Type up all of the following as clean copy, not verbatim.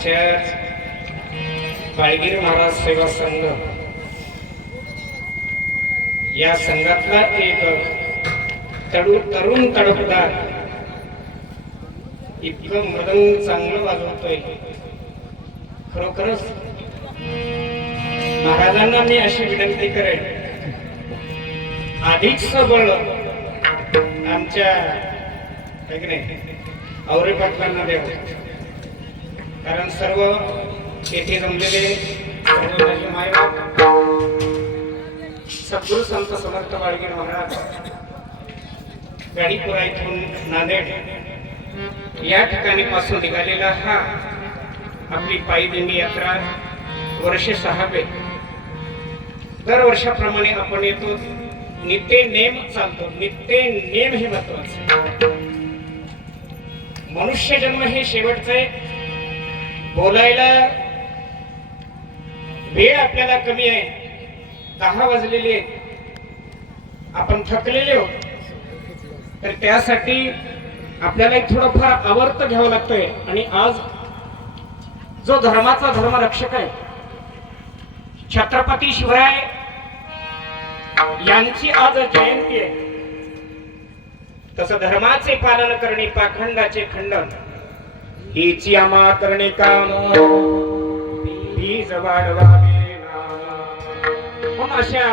आमच्या बाळगीर महाराज सेवा संघ या संघातला एक तरुण तडफदार इतकं मृदंग चांगलं वाजवतोय. खरोखरच महाराजांना मी अशी विनंती करेन, अधिक सबळ आमच्या औरे पाटलांना द्यावं. कारण सर्व येथे जमलेले मायबाप सद्गुरू संत समर्थ बाळगीर महाराज गाडीपुरा इथून नांदेड या ठिकाणी पासून निघालेला हा आपली पायी दिंडी यात्रा वर्ष 6वे. दरवर्षाप्रमाणे आपण येतो, नित्य नेम चालतो. नित्य नेम हे महत्वाचे. मनुष्य जन्म हे शेवटचे. बोलायला वेळ आपल्याला कमी आहे. 10 वाजलेले आपण थकलेले हो, तर त्यासाठी आपल्याला एक थोडंफार आवर्त घ्यावं लागतंय. आणि आज जो धर्माचा धर्मरक्षक आहे छत्रपती शिवराय यांची आज जयंती आहे. तसं धर्माचे पालन करणे, पाखंडाचे खंडन हीची आम्हा करणे काम, बीज वाढवावे नाम. अशा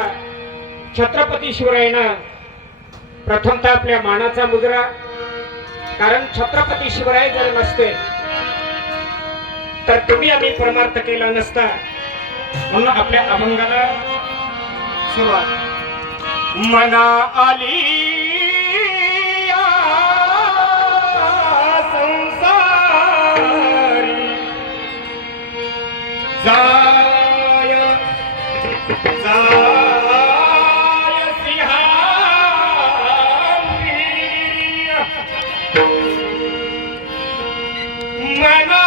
छत्रपती शिवरायांना प्रथमतः आपल्या मानाचा मुजरा. कारण छत्रपती शिवराय जर नसते तर तुम्ही आम्ही परमार्थ केला नसता. म्हणून आपल्या अभंगाला सुरुवात. मना आली संसारी जाय जाय सिंहारी मना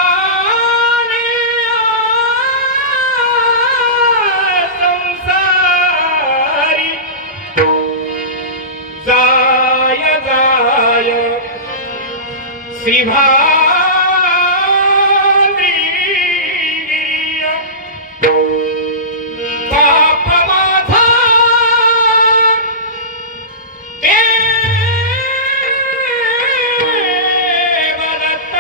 जाय जाय श्रीभाद्री पाप माझा देवदत्त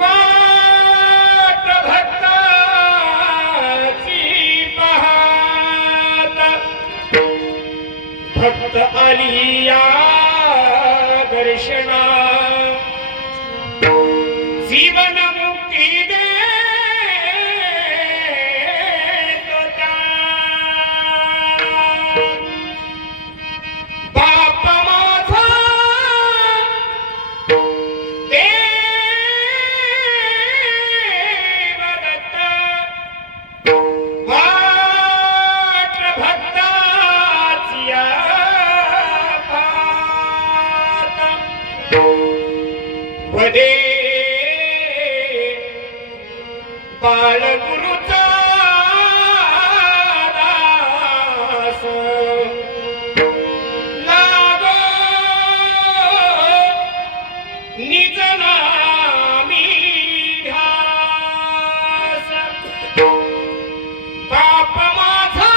वाट भक्ताची पाहत भक्त आलिया दर्शना जीवन मुक्ती दे बाप माझा देवदत्त वाट भक्ताची वदे बाळगुरुचा दास लागो निज नामी ध्यास. बाप माझा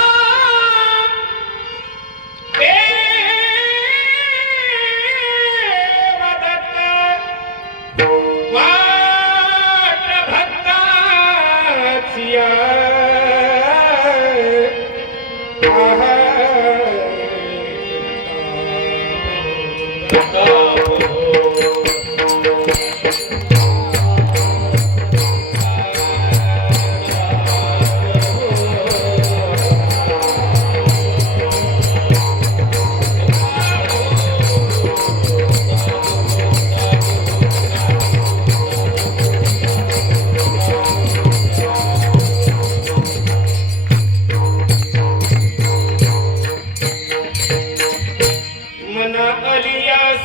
वाट भक्ताची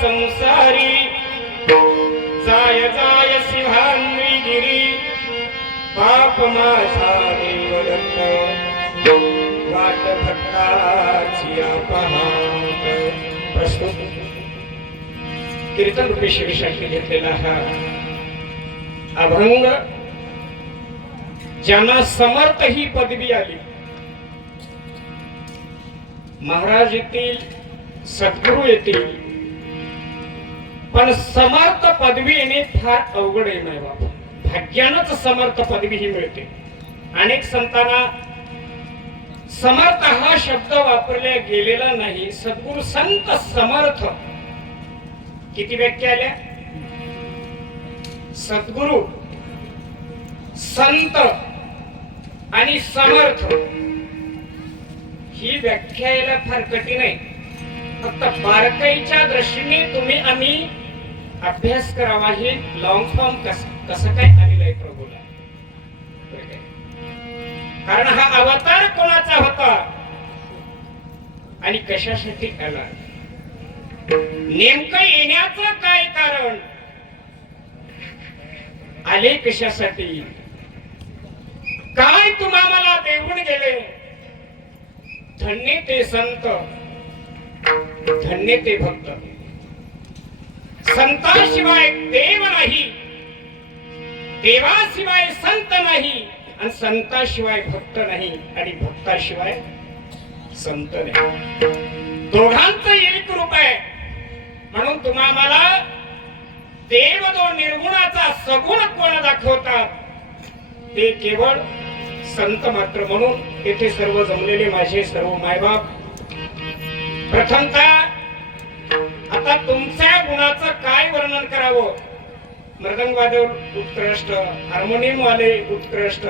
संसारी जाय जाय सिंहांनी गिरी पाप माझा देवदत्त वाट भक्ताची पाहत. प्रस्तुत कीर्तन रूपी शिवशांती घेतलेला हा अभंग ज्यांना समर्थ ही पदवी आली, महाराज येतील, सद्गुरू येतील, पण समर्थ पदवी येणे फार अवघड आहे नाही बाबा. भाग्यानंच समर्थ पदवी ही मिळते. अनेक संतांना समर्थ हा शब्द वापरला गेलेला नाही. सद्गुरू संत समर्थ किती व्याख्या आल्या? सद्गुरू, संत आणि समर्थ ही व्याख्या यायला फार कठीण आहे. फक्त बारकाईच्या दृष्टीने तुम्ही आम्ही अभ्यास करावा. हे लॉंग फॉर्म कसं काय आलेलं आहे प्रभूला. कारण हा अवतार कोणाचा होता आणि कशासाठी आला, नेमकं येण्याचं काय कारण, आले कशासाठी, काय तुम्हाला देऊन गेले. धन्य ते संत, धन्य ते भक्त. संताशिवाय देव नाही, देवाशिवाय संत नाही, आणि संताशिवाय भक्त नाही, आणि भक्ताशिवाय संत नाही. दोघांचं एक रूप आहे. म्हणून तुम्हाला देव जो निर्गुणाचा सगुण कोण दाखवतात ते केवळ संत मात्र. म्हणून येथे सर्व जमलेले माझे सर्व मायबाप, प्रथमतः आता तुमच्या गुणाचं काय वर्णन करावं. मृदंग वादक उत्कृष्ट, हार्मोनियम वाले उत्कृष्ट,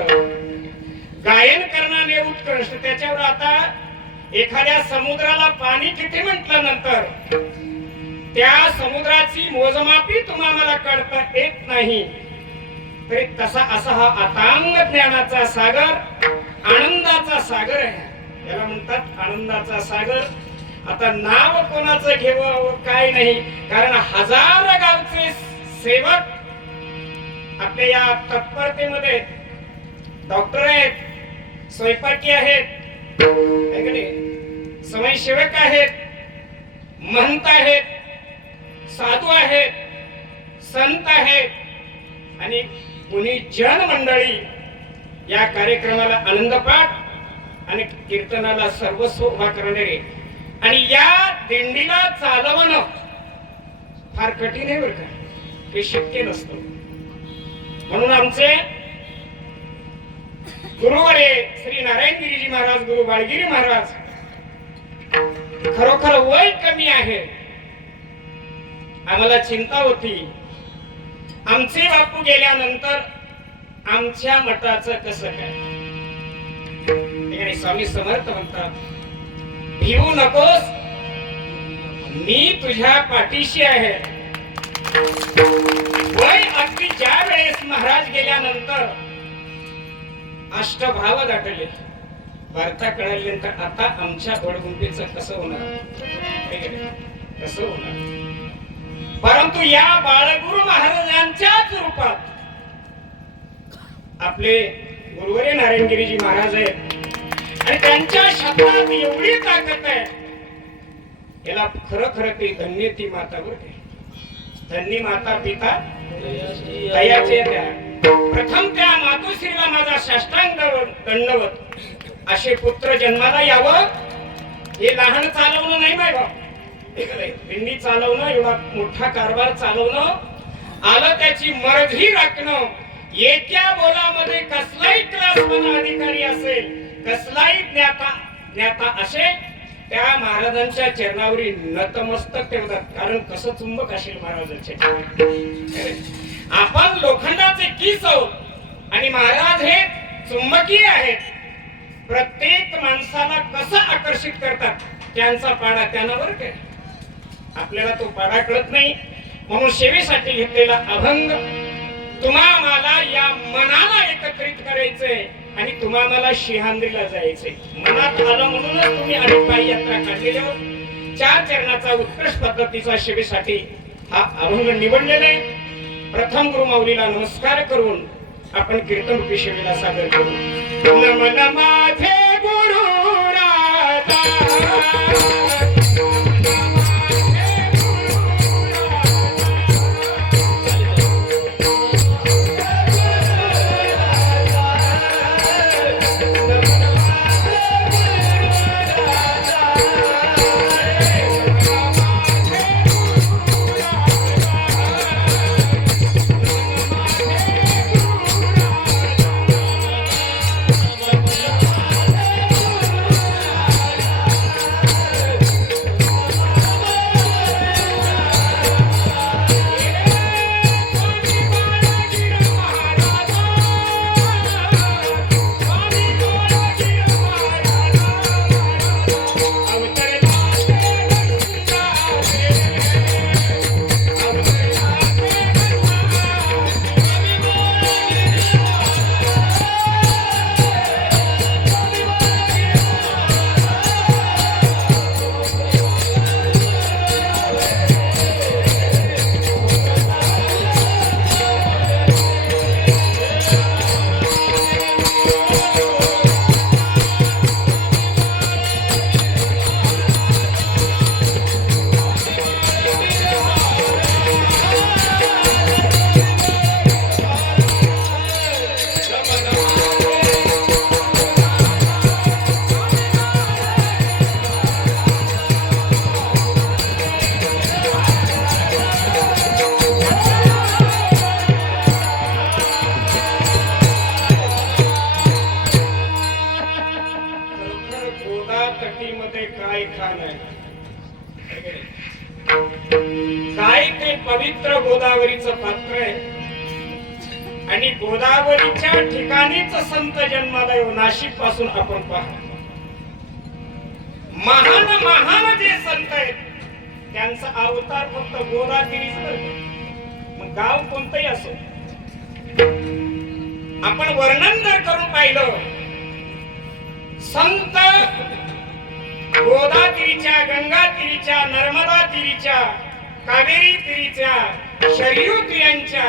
गायन करणारे उत्कृष्ट. त्याच्यावर आता एखाद्या समुद्राला पाणी किती म्हटल्यानंतर त्या समुद्राची मोजमापी तुम्हाला कळता येत नाही. तरी तसा असा हा अतांग ज्ञानाचा सागर, आनंदाचा सागर आहे. याला म्हणतात आनंदाचा सागर. आता नाव कोणाचं घेवावं काय नाही, कारण हजार गावचे सेवक आपल्या या तत्परतेमध्ये डॉक्टर आहेत, स्वयंपाकी आहेत, समाजसेवक आहेत, महंत आहेत, साधू आहेत, संत आहेत, आणि मुनी जन मंडळी या कार्यक्रमाला आनंदपाठ आणि कीर्तनाला सर्वस्व उभा करणारे. आणि या दिंडीला चालवणं फार कठीण आहे बरं का, हे शक्य नसतं. म्हणून आमचे गुरुवरे श्री नारायणगिरीजी महाराज, गुरु बाळगिरी महाराज, खरोखर वय कमी आहे. आम्हाला चिंता होती आमचे बापू गेल्यानंतर आमच्या मठाचं कसं काय. स्वामी समर्थ म्हणतात, भिवू नकोस, मी तुझ्या पाठीशी आहे. वय अगदी ज्या वेळेस महाराज गेल्यानंतर अष्टभाव दाटले, वार्ता कळल्यानंतर आता आमच्या वडगुंपीचं कसं होणार, कसं होणार. परंतु या बाळगुरु महाराजांच्याच रूपात आपले गुरुवरे नारायणगिरीजी महाराज आहेत, आणि त्यांच्या शब्दात एवढी ताकद आहे. याला खरं खरं ते धन्य ती माता बरं, धन्य माता पिता दयाचे द्या. प्रथम त्या मातोश्रीला माझा साष्टांग दंडवत. असे पुत्र जन्माला यावं, हे लहान चालवणं नाही माय बाप. दिंडी चालवणं, एवढा मोठा कारभार चालवणं, आलं त्याची मर्जी राखणं. एका बोलामध्ये कसलाही क्लासमन अधिकारी असेल, कसलाही ज्ञाता असेल, त्या महाराजांच्या चरणावरी नतमस्तक ठेवतात. कारण कसं चुंबक असेल महाराजांच्या. आपण लोखंडाचे कीस आहोत आणि महाराज हे चुंबकीय आहेत. प्रत्येक माणसाला कसं आकर्षित करतात त्यांचा पाडा त्यांना बरं काय. आपल्याला तो पाडा कळत नाही. म्हणून सेवेसाठी घेतलेला अभंग तुम्हाला या मनाला एकत्रित करायचंय आणि तुम्हाला शिहांद्रीला जायचंय. मनात आलं म्हणूनच तुम्ही अनेक पायी यात्रा काढलेल्या आहोत. 4 चरणाचा उत्कृष्ट पद्धतीचा सेवेसाठी हा अभंग निवडलेला आहे. प्रथम गुरु माऊलीला नमस्कार करून आपण कीर्तन रूपी सेवेला सादर करू. नमन माझे गुरु राजा, खान आहे. काय ते पवित्र गोदावरीचं पात्र आहे आणि गोदावरीच्या ठिकाणीच संत जन्माला येऊ. नाशिक पासून आपण पहा, महान महान जे संत आहेत त्यांचा अवतार फक्त गोदावरीच करतो. मग गाव कोणतंही असो, आपण वर्णन जर करून पाहिलं, संत गोदावरीच्या, गंगा तीरीच्या, नर्मदा तीरीच्या, कावेरी तीरीच्या, शरयू तीरांच्या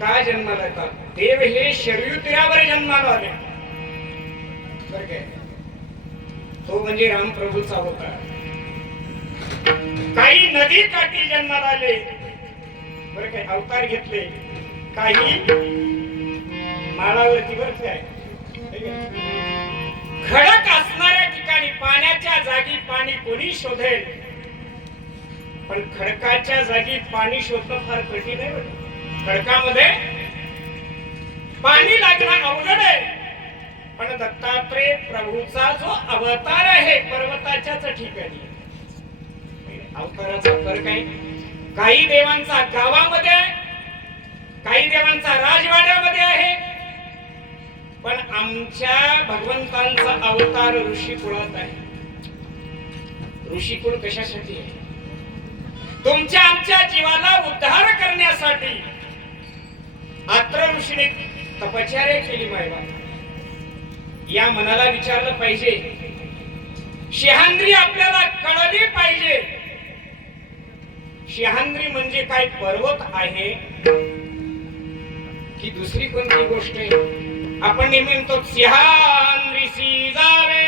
का जन्माला येतात? देव हे शरयू तीरावर जन्माला आले. बरं काय, तो म्हणजे रामप्रभूचा होता. काही नदी काठी जन्माला आले, बरं काय, अवतार घेतले. काही माळावरती, बरं काय, खडक असणाऱ्या ठिकाणी, पाण्याच्या जागी पाणी कोणी शोधेल, पण खडकाच्या जागी पाणी शोधणं फार कठीण आहे. खडकामध्ये पाणी लागणं अवघड आहे. पण दत्तात्रेय प्रभूचा जो अवतार आहे पर्वताच्याच ठिकाणी, अवताराचा फरक आहे. काही देवांचा गावामध्ये आहे, काही देवांचा राजवाड्यामध्ये आहे, पण आमच्या भगवंतांचा अवतार ऋषी कुळात आहे. ऋषी कुळ कशासाठी आहे? तुमच्या आमच्या जीवाला उद्धार करण्यासाठी. आत्र ऋषीने तपश्चर्या केली. मायबा, या मनाला विचारलं पाहिजे, शिहांद्री आपल्याला कळली पाहिजे. शिहांद्री म्हणजे काय, पर्वत आहे की दुसरी कोणती गोष्ट आहे? आपण नेहमी म्हणतो सिंहाद्रीसी जावे,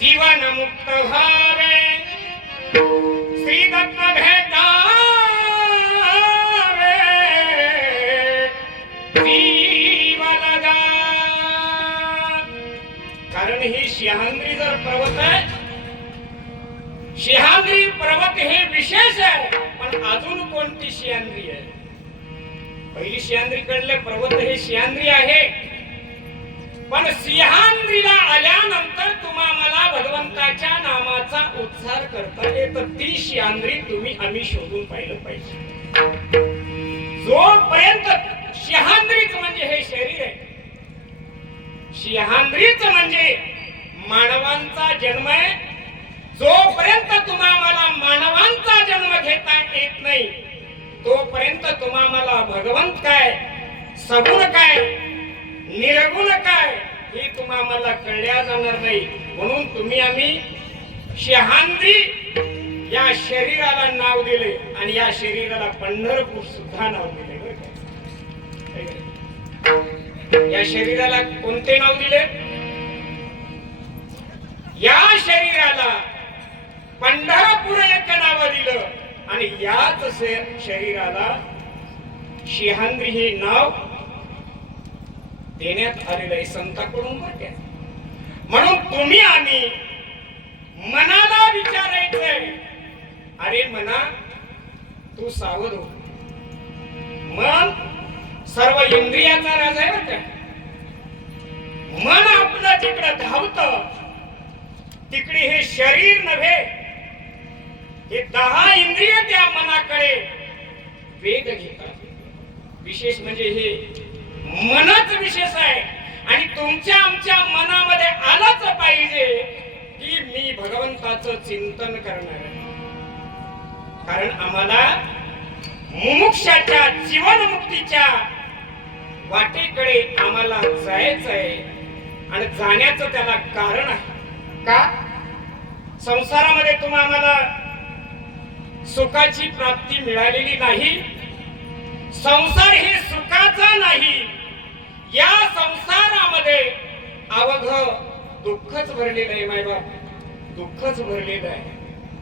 जीवन मुक्त व्हावे, श्री दत्त भेटावे, जीवन गा. कारण ही सिंहाद्री जर पर्वत आहे, सिंहाद्री पर्वत हे विशेष आहे. पण अजून कोणती सिंहाद्री आहे? पहिली सिंहाद्री कडले पर्वत हे सिंहाद्री आहे. पण सिंहाद्रीला आल्यानंतर तुम्हाला भगवंताच्या नामाचा उच्चार करता येत. ती सिंहाद्री तुम्ही आम्ही शोधून पाहिलं पाहिजे. जोपर्यंत सिंहाद्रीच म्हणजे हे शरीर आहे, सिंहाद्रीच म्हणजे मानवांचा जन्म आहे. जोपर्यंत तुम्हाला मानवांचा जन्म घेता येत नाही, तोपर्यंत तुम्हाला भगवंत काय, सगुण काय, निर्गुण काय हे तुम्हाला कळल्या जाणार नाही. म्हणून तुम्ही आम्ही सिंहाद्री या शरीराला नाव दिले आणि या शरीराला पंढरपूर सुद्धा नाव दिले. या शरीराला कोणते नाव दिले? या शरीराला पंढरपूर एक नाव दिलं आणि याच शरीराला सिंहाद्री हे नाव देण्यात आलेलं आहे संतांकडून. म्हणून तुम्ही आम्ही मनाला विचारायचंय, अरे मना तू सावध हो. मन सर्व इंद्रियाचा राजा आहे बरं. मन आपलं जिकडे धावतं तिकडे हे शरीर नव्हे, हे 10 इंद्रिय त्या मनाकडे वेग घेतात. विशेष म्हणजे हे मनच विशेष आहे. आणि तुमच्या आमच्या मनामध्ये आलंच पाहिजे की मी भगवंताचं चिंतन करणार आहे. कारण आम्हाला मुमुक्षाच्या जीवनमुक्तीच्या वाटेकडे आम्हाला जायचं आहे आणि जाण्याचं त्याला कारण आहे. का? संसारामध्ये तुम्हाला सुखाची प्राप्ती मिळालेली नाही. संसार हे सुखाचा नाही. या संसारामध्ये अवघ दुःखच भरलेलं आहे. मायबाप, दुःखच भरलेलं आहे.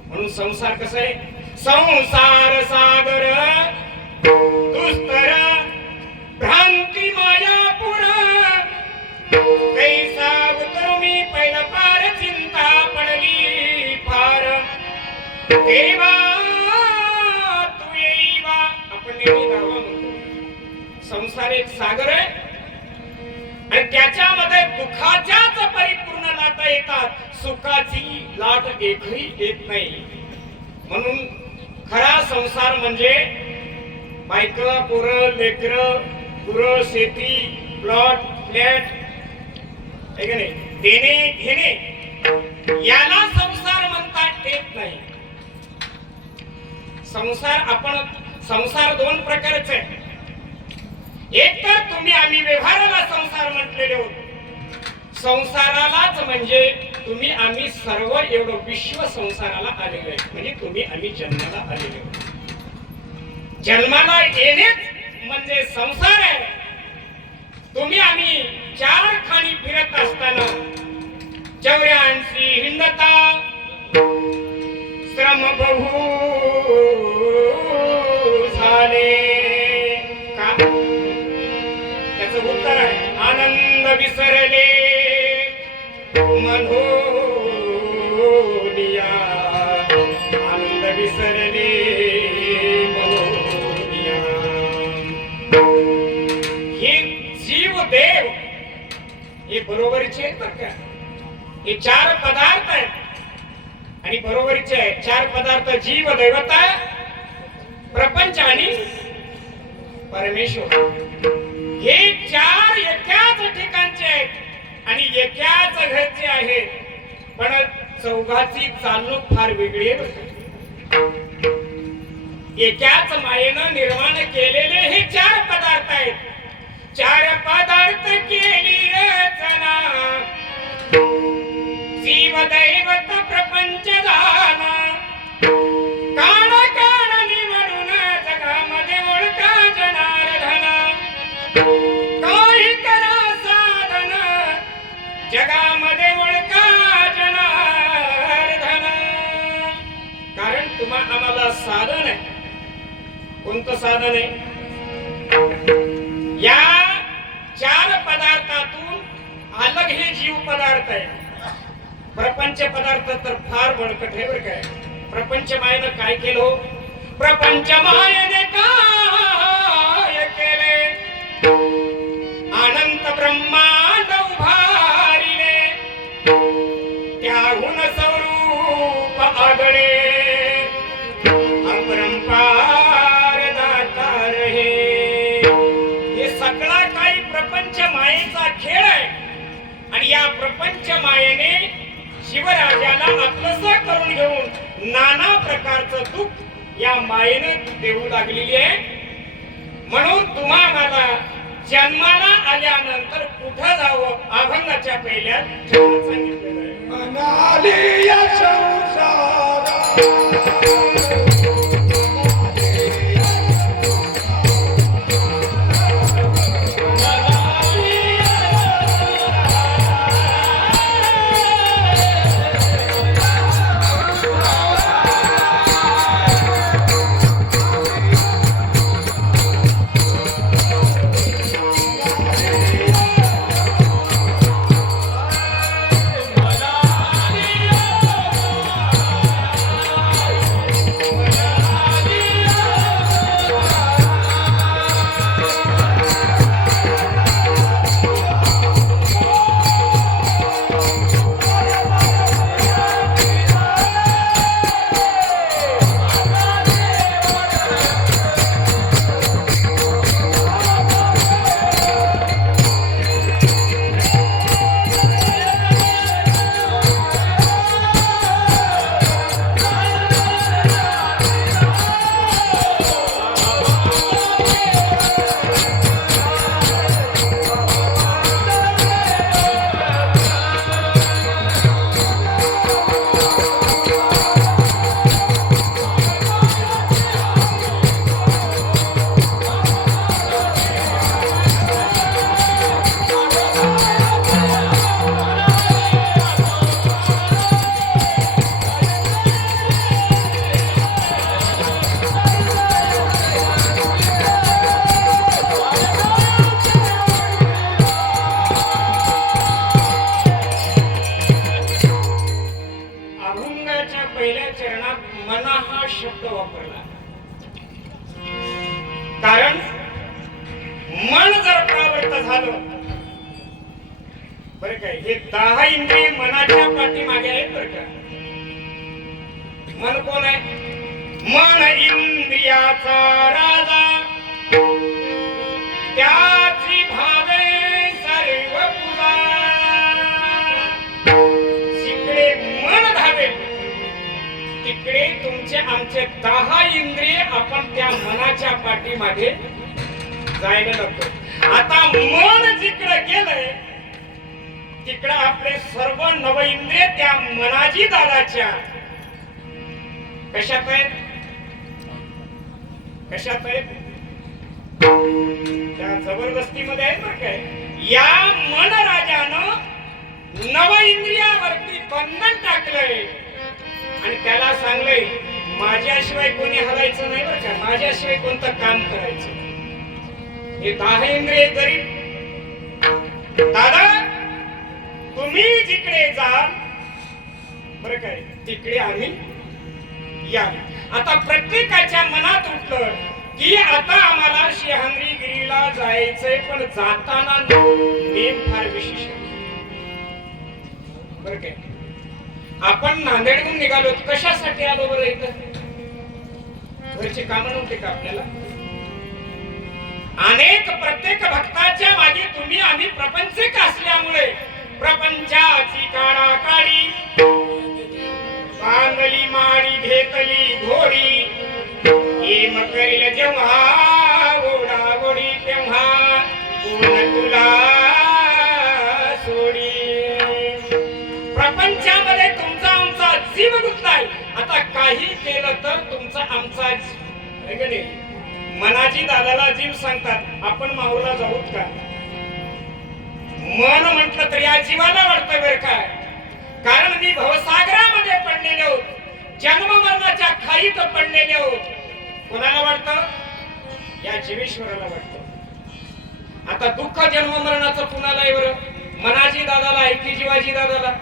म्हणून संसार कसा आहे? संसार सागर दुस्तर भ्रांती मायापुर कैसा उतरू मी पहिला पार चिंता पडली फार देवा तू येईवा. आपण नेहमी दावा म्हणतो संसार एक सागर आहे आणि त्याच्यामध्ये दुःखाच्याच परिपूर्ण जाता येतात, सुखाची लाट एकही येत नाही. म्हणून खरा संसार म्हणजे बायका, पोरं, लेकरं, गुरं, शेती, प्लॉट, फ्लॅट, आहे का नाही, देणे घेणे, याला संसार म्हणता येत नाही. संसार दोन प्रकारचे आहे. एक तर तुम्ही आम्ही व्यवहाराला संसार म्हटलेले होत. संसारालाच म्हणजे तुम्ही आम्ही सर्व एवढं विश्व संसाराला आलेलो आहे. म्हणजे तुम्ही आम्ही जन्माला आलेलो आहोत. जन्माला येणेच म्हणजे संसार आहे. तुम्ही आम्ही चार खाणी फिरत असताना 84 हिंडता श्रम बहु झाले. का? त्याचं उत्तर आहे आनंद विसरले मनोनिया. आनंद विसरले मनोनिया. हे जीव देव हे बरोबरीचे आहेत बरं का. हे चार पदार्थ आहेत आणि बरोबरीचे आहेत. चार पदार्थ जीव, दैवता, प्रपंच आणि परमेश्वर. हे चार एकाच ठिकाणचे आहेत आणि एकाच घरचे आहेत. पण चौघाची चालणूक फार वेगळी आहे. एकाच मायेनं निर्माण केलेले हे चार पदार्थ आहेत. चार पदार्थ केली रचना जीव दैवत प्रपंच झाला. कान कान निवडून जगामध्ये ओळखा जनार्दना. काही करा साधन जगामध्ये ओळखा जनार्दना. कारण तुम्हा आम्हाला साधन आहे. कोणतं साधन आहे? या चार पदार्थातून अलग हे जीव पदार्थ आहे. प्रपंच पदार्थ तर फार बळकट आहे बरं काय. प्रपंच मायेनं काय केलं? प्रपंच मायेने काय केले? अनंत ब्रह्मांड उभारिले. त्याहून स्वरूप आगळे अपरंपार दातार हे सगळा काही प्रपंच मायेचा खेळ आहे. आणि या प्रपंच मायेने शिवराजाला आपलंसं करून घेऊन नाना प्रकारचं दुःख या मायेनं देऊ लागलेली आहे. म्हणून तुम्हा मला जन्माला आल्यानंतर कुठं जावं अभंगाच्या पहिल्यात सांगितलेलं आहे. बरं काय, हे 10 इंद्रिय मनाच्या पाठीमागे आहेत बरं का. मन कोण आहे? मन इंद्रियाचा राजा, त्याची भावे सर्व पूजा. जिकडे मन धावेल तिकडे तुमचे आमचे 10 इंद्रिय आपण त्या मनाच्या पाठीमागे जायला लागतो. आता मन जिकडे गेलंय तिकडे आपले सर्व नव इंद्रिय त्या मनाजी दादाच्या कशात आहेत? कशात आहेत? त्या जबरदस्तीमध्ये आहेत बरं काय. या मन राजानं नव इंद्रियावरती बंधन टाकलंय आणि त्याला सांगलंय माझ्याशिवाय कोणी हलायचं नाही बरं का, माझ्याशिवाय कोणतं काम करायचं. हे 10 इंद्रिय गरीब दादा तुम्ही जिकडे जा बरं काय तिकडे आम्ही या. आता प्रत्येकाच्या मनात उठलं की आता आम्हाला सिंहगीरीला जायचंय, पण जाताना नेम फार विशेष आहे बरं काय. आपण नांदेडहून निघालो, कशासाठी आलो बरं? इथं घरचे काम नव्हते का आपल्याला? अनेक प्रत्येक भक्ताच्या मागे तुम्ही आम्ही प्रपंचिक असल्यामुळे प्रपंचाची काळा काळी बांधली माडी घेतली घोडी, हेम करील जेव्हा ओढा ओढी तेव्हा कोण तुला सोडी. प्रपंचामध्ये तुमचा आमचा जीव गुंतलाय. आता काही केलं तर तुमचा आमचा मनाजी दादाला जीव सांगतात आपण माहूरला जाऊत का? मन म्हटलं तर या जीवाला वाटतं बरं काय. कारण मी भवसागरामध्ये पडलेले आहोत, जन्म मरणाच्या खाईत पडलेले आहोत. कोणाला वाटतं? या जीवेश्वराला वाटतं. आता दुःख जन्म मरणाचं कुणाला आहे बरं? मनाजी दादाला आहे की जीवाजी दादाला?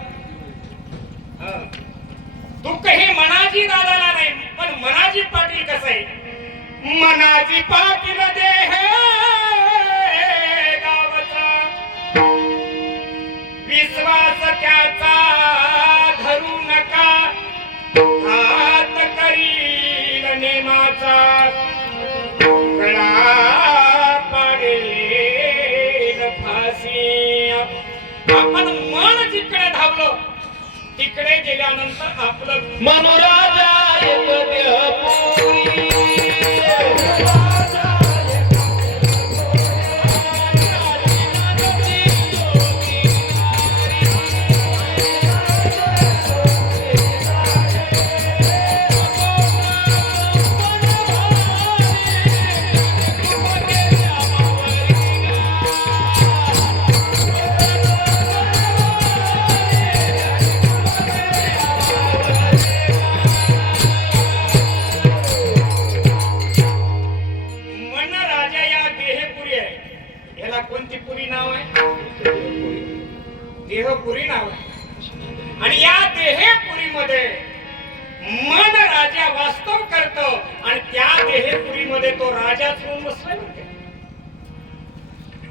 दुःख हे मनाजी दादाला नाही, पण मनाजी पाटील कसं आहे? मनाजी पाटील देह गावाचा विश्वास त्याचा धरू नका, हात करील नेमाचा गळा पाडेल फाशी. आपण मन जिकडे धावलो तिकडे गेल्यानंतर आपलं मनोराजा देहपुरी नाव आहे. आणि या देहपुरीमध्ये मन राजा वास्तव करतो आणि त्या देहपुरीमध्ये तो राजाच होऊन बसलाय.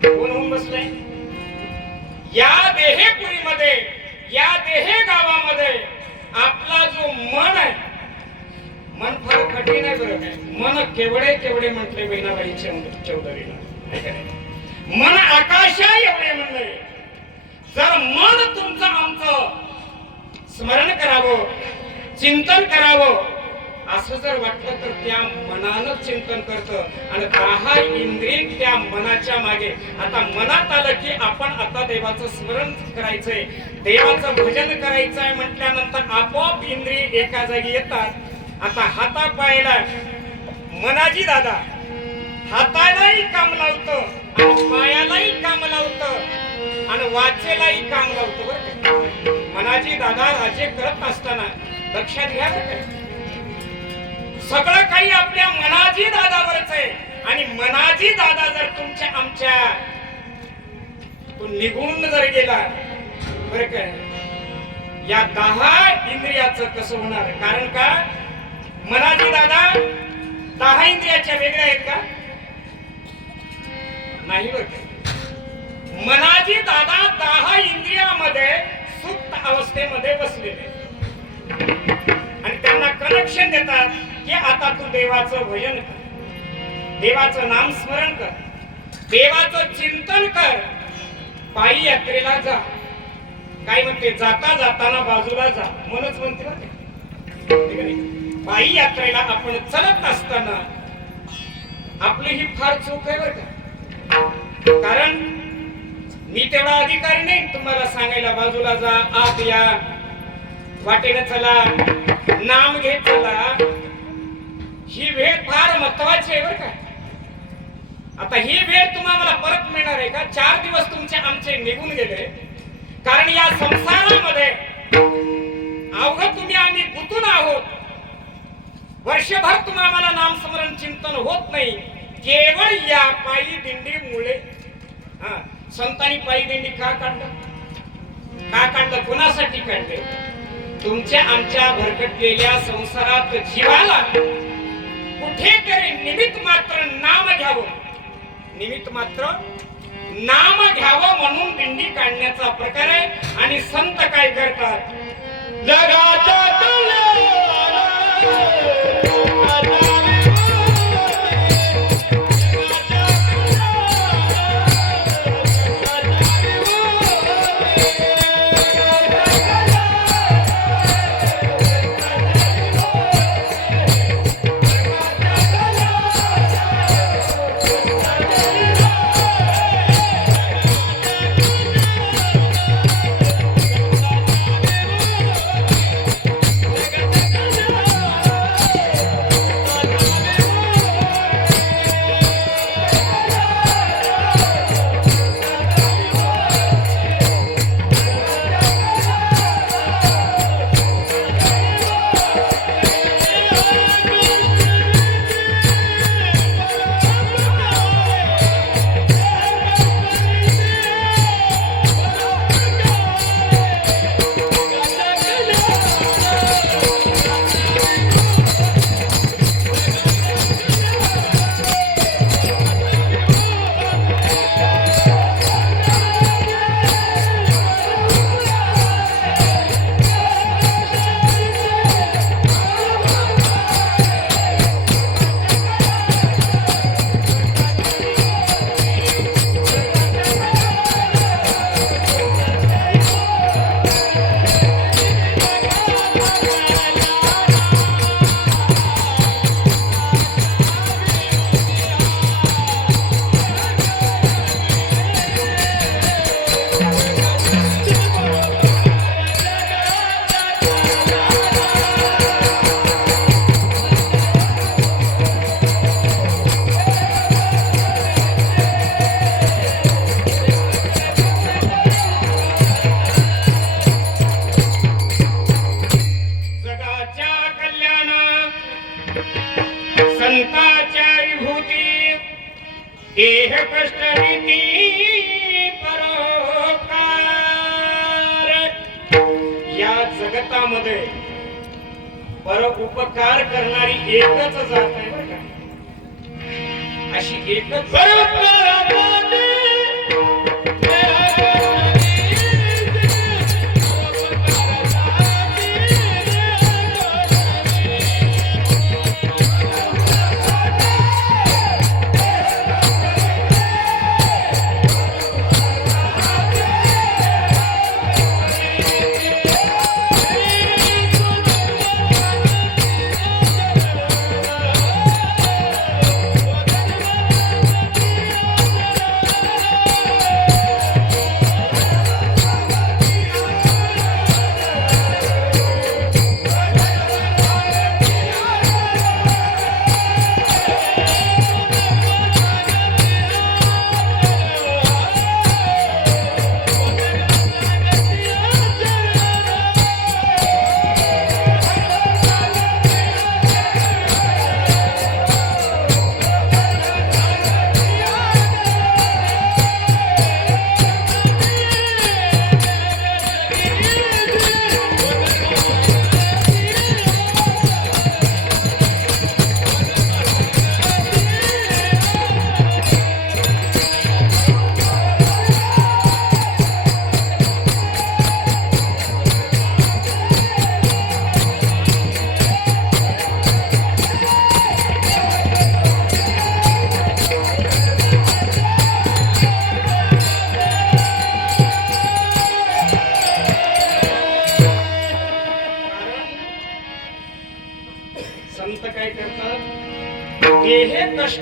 कोण होऊन बसलाय? या देहपुरीमध्ये, या देह गावामध्ये आपला जो मन आहे, मन फार कठीण आहे बरं काय. मन केवढे केवढे म्हटले बहिणाबाई चौधरीला, मन आकाशा एवढे म्हणले. जर मन तुमचं आमचं स्मरण करावं, चिंतन करावं असं जर वाटलं तर त्या मनानं चिंतन करतं आणि 10 इंद्रिय त्या मनाच्या मागे. आता मनात आलं की आपण आता देवाचं स्मरण करायचंय, देवाचं भजन करायचंय म्हटल्यानंतर आपोआप इंद्रिय एका जागी येतात. आता हाता पायाला मनाजी दादा हातालाही काम लावतं आणि पायालाही काम लावतं आणि वाचेलाही काम लावतो बरं का. मनाजी दादा राज्य करत असताना लक्षात घ्या बरं का, सगळं काही आपल्या मनाजी दादावरच आहे. आणि मनाजी दादा जर तुमच्या आमच्या तो निघून जर गेला बरं का, या 10 इंद्रियाचं कसं होणार? कारण का मनाजी दादा 10 इंद्रियाच्या वेगळ्या आहेत का? नाही बरं का. मनाजी दादा 10 इंद्रियामध्ये सुप्त अवस्थेमध्ये बसलेले आणि त्यांना कनेक्शन देतात की आता तू देवाचं भजन कर, देवाचं नाम स्मरण कर, देवाचं चिंतन कर, पायी यात्रेला जा. काय म्हणते, जाता जाताना बाजूला जा म्हणूनच म्हणते बरं. पायी यात्रेला आपण चलत असताना आपली ही फार चूक आहे बरं का. कारण मी तेवढा अधिकारी नाही तुम्हाला सांगायला बाजूला जा, आत या, वाटेने चला, नाम घेत चला. ही वेळ फार महत्वाची आहे बरं का. आता ही वेळ तुम्हाला परत मिळणार आहे का? 4 दिवस तुमचे आमचे निघून गेले. कारण या संसारामध्ये अवघ तुम्ही आम्ही गुंतून आहोत. वर्षभर तुम्हाला नामस्मरण चिंतन होत नाही, केवळ या पायी दिंडीमुळे. संतांनी पायी दिंडी का काढलं, कोणासाठी काढले? तुमच्या आमच्या भरकटलेल्या संसारात जीवाला कुठेतरी निमित्त मात्र नाम घ्यावं, निमित्त मात्र नाम घ्यावं म्हणून दिंडी काढण्याचा प्रकार आहे. आणि संत काय करतात, जगाच्या संतांच्या विभूती देह कष्ट रीती परोपकार. या जगतामध्ये परोपकार करणारी एकच जात आहे बरं का. अशी एकच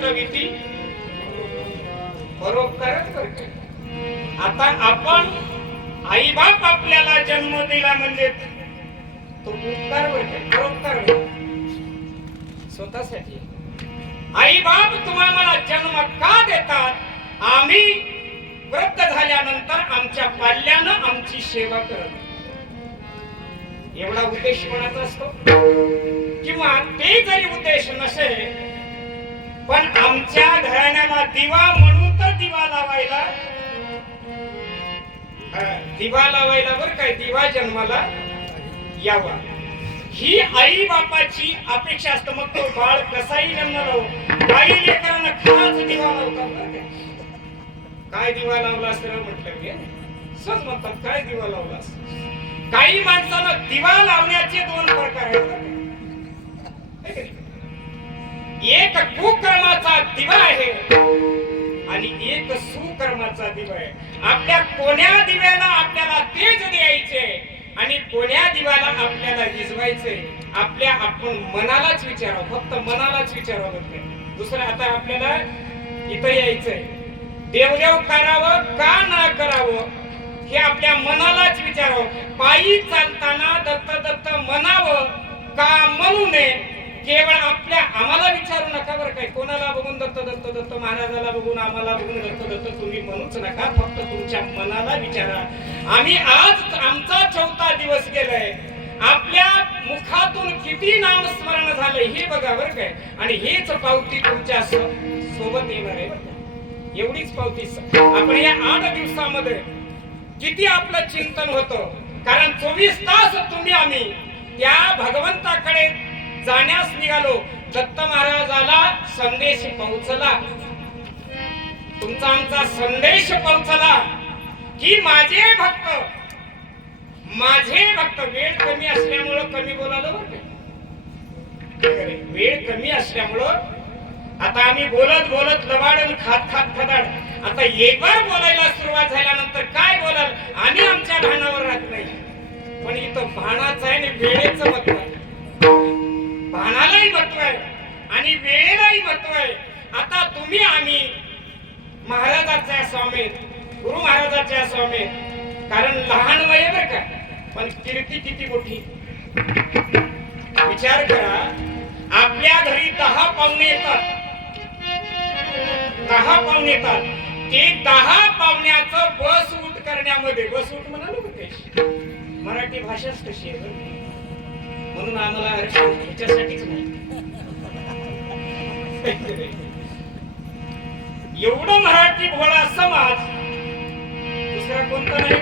कष्टविती परोपकार करते. आता आपण आई बाप आपल्याला जन्म दिला म्हणजे तो उपकार होते, परोपकार स्वतःसाठी. आई बाप तुम्हाला जन्म का देतात? आम्ही वृद्ध झाल्यानंतर आमच्या पाल्यानं आमची सेवा करत, एवढा उद्देश कोणाचा असतो? किंवा ते जरी उद्देश नसेल पण आमच्या घराण्याला दिवा म्हणून तर दिवा लावायला बरं काय, दिवा जन्माला यावा ही आई बापाची अपेक्षा असते. मग तो बाळ कसाही जन्माला हो, काही लेकरांना खास दिवा लावतात. काय दिवा लावला सरळ म्हटलं सहज म्हणतात, काय दिवा लावलास. काही माणसाला दिवा लावण्याचे दोन प्रकार आहेत. एक कुकर्माचा दिवा आहे आणि एक सुकर्माचा दिवा आहे. आपल्या कोण्या दिव्याला आपल्याला तेज द्यायचे आणि कोण्या दिव्याला आपल्याला विझवायचे, आपल्या आपण मनालाच विचारावं, फक्त मनालाच विचारावं लागतं. दुसरं आता आपल्याला इथं यायचंय, देवदेव करावं का ना करावं हे आपल्या मनालाच विचारावं. पायी चालताना दत्त दत्त म्हणावं का म्हणू नये, केवळ आपल्या आम्हाला विचारू नका बरं काय. कोणाला बघून दत्त दत्त दत्त, महाराजाला बघून आम्हाला बघून दत्त दत्त तुम्ही म्हणूच नका, फक्त तुमच्या मनाला विचारा. आम्ही आज आमचा 4था दिवस गेलाय, आपल्या मुखातून किती नामस्मरण झालंय हे बघा बरं काय. आणि हेच पावती तुमच्या सोबत येणार आहे बरं. एवढीच पावती आपण या 8 दिवसामध्ये किती आपलं चिंतन होतं. कारण 24 तास तुम्ही आम्ही त्या भगवंताकडे जाण्यास निघालो. दत्त महाराजाला संदेश पोहोचला, तुमचा आमचा संदेश पोहोचला की माझे भक्त वेळ कमी असल्यामुळं कमी बोलालो बरं. वेळ कमी असल्यामुळं आता आम्ही बोलत बोलत लबाड खात खात खदाड. आता एकबार बोलायला सुरुवात झाल्यानंतर काय बोलाल आम्ही आमच्या भानावर राहत नाही. पण इथं भानाचं आहे आणि वेळेचं महत्व आहे. भानालाही महत्व आहे आणि वेळेलाही महत्व आहे. आता तुम्ही आम्ही महाराजाच्या स्वामी, गुरु महाराजाच्या स्वामी, कारण लहान वय बरं का पण कीर्ती किती मोठी. विचार करा, आपल्या घरी 10 पाहुणे येतात, 10 पाहुणे येतात. ते 10 पाहुण्याचं बस उठ करण्यामध्ये, बस उठ म्हणालो का मराठी भाषाच कशी आहे म्हणून आम्हाला ह्याच्यासाठीच नाही. एवढं मराठी भोळा समाज दुसरा कोणता नाही.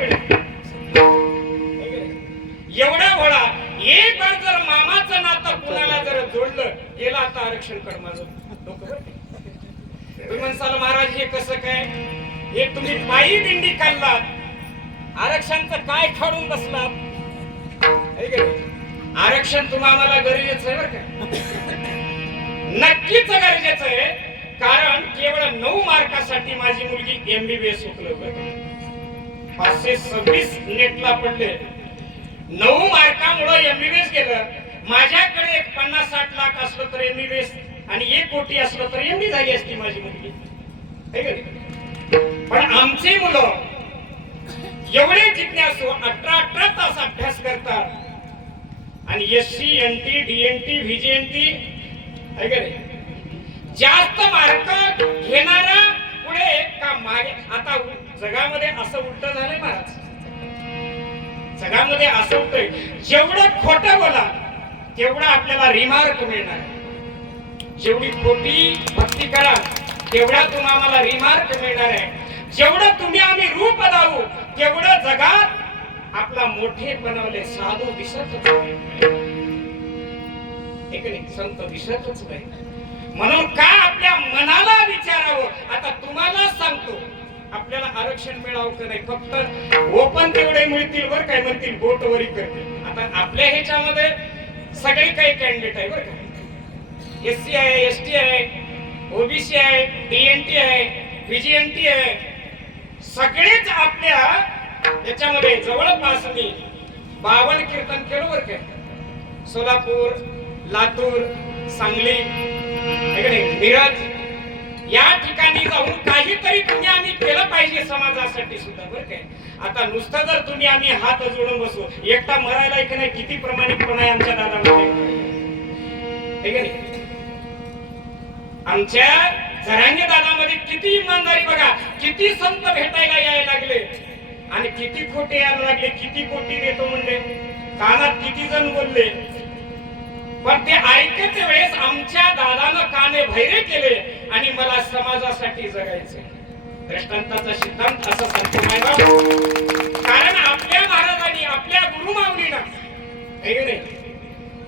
एवढा भोळा, एक बार जर मामाचं नातं कुणाला जर जोडलं गेला आता आरक्षण कर माझं डोकं. तुम्ही म्हणसाल महाराज हे कसं काय, हे तुम्ही पायी दिंडी काढलात, आरक्षणचं काय खाडून बसलात. आरक्षण तुम्हाला गरजेचं आहे बरं का, नक्कीच गरजेचं आहे. कारण केवळ 9 मार्कासाठी माझी मुलगी MBBS हुकलं. 526 नेटला पडले, 9 मार्कामुळे MBBS गेलं. माझ्याकडे 50-60 लाख असलं तर MBBS आणि 1 कोटी असलं तर MD झाली असती माझी मुलगी. पण आमची मुलं एवढे जिज्ञासू 18 तास अभ्यास करतात आणि SC NT DNT VJNT जास्त मार्क घेणारा पुढे का मागे. आता जगामध्ये असं उलट झालंय महाराज, जगामध्ये असं होतंय जेवढं खोटं बोला तेवढं आपल्याला रिमार्क मिळणार. जेवढी खोटी भक्ती करा तेवढा तुम्हाला रिमार्क मिळणार आहे. जेवढं तुम्ही आम्ही रूप दावू तेवढं जगात आपला मोठे बनवले साधू दिसतच नाही, संत दिसतच नाही. म्हणून का आपल्या मनाला विचारावं. आता तुम्हाला सांगतो, आपल्याला आरक्षण मिळावं का नाही, फक्त ओपन तेवढे मिळतील बरं काय म्हणतील बोटवरी करतील. आता आपल्या ह्याच्यामध्ये सगळे काही कॅन्डिडेट आहे बरं का, SC आहे, ST आहे, OBC आहे, DNT आहे, VJNT आहे, सगळेच आपल्या याच्यामध्ये जवळपास मी 52 कीर्तन केलं बरं काय. सोलापूर, लातूर, सांगली, मिरज या ठिकाणी जाऊन काहीतरी तुम्ही आम्ही केलं पाहिजे समाजासाठी सुद्धा, बरं काय. आता नुसतं जर तुम्ही आम्ही हात जोडून बसू, एकटा मरायला की नाही, किती प्रामाणिकपणा आहे आमच्या दादामध्ये, हे का नाही. आमच्या जरांगे दादामध्ये किती इमानदारी बघा, किती संत भेटायला यायला लागले आणि किती खोटे यायला लागले, किती कोटी देतो म्हणले, कानात किती जण बोलले, पण ते ऐकत वेळेस आमच्या दादानं काने भैरे केले आणि मला समाजासाठी जगायचे. दृष्टांताचा सिद्धांत असं सांगतो मायबाप. कारण आपल्या महाराजांनी, आपल्या गुरुमाऊलीनं, हे नाही,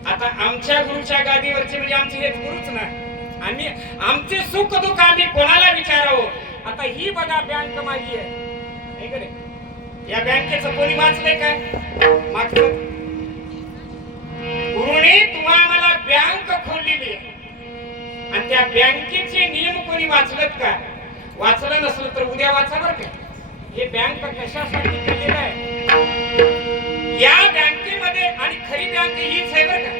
आता आमच्या गुरुच्या गादीवरचे म्हणजे आमचे हेच गुरुच ना. आम्ही आमचे सुख दुःख आम्ही कोणाला विचारावं. आता ही बघा बँक माझी आहे, हे का नाही. या बँकेचं कोणी वाचलंय काय मागचं? गुरुने तुम्हाला मला बँक खोललेली आहे आणि त्या बँकेचे नियम कोणी वाचलत का? वाचलं नसलं तर उद्या वाचा बरं का. हे बँक कशासाठी केलेलं आहे? या बँकेमध्ये, आणि खरी बँक हीच आहे बरं का.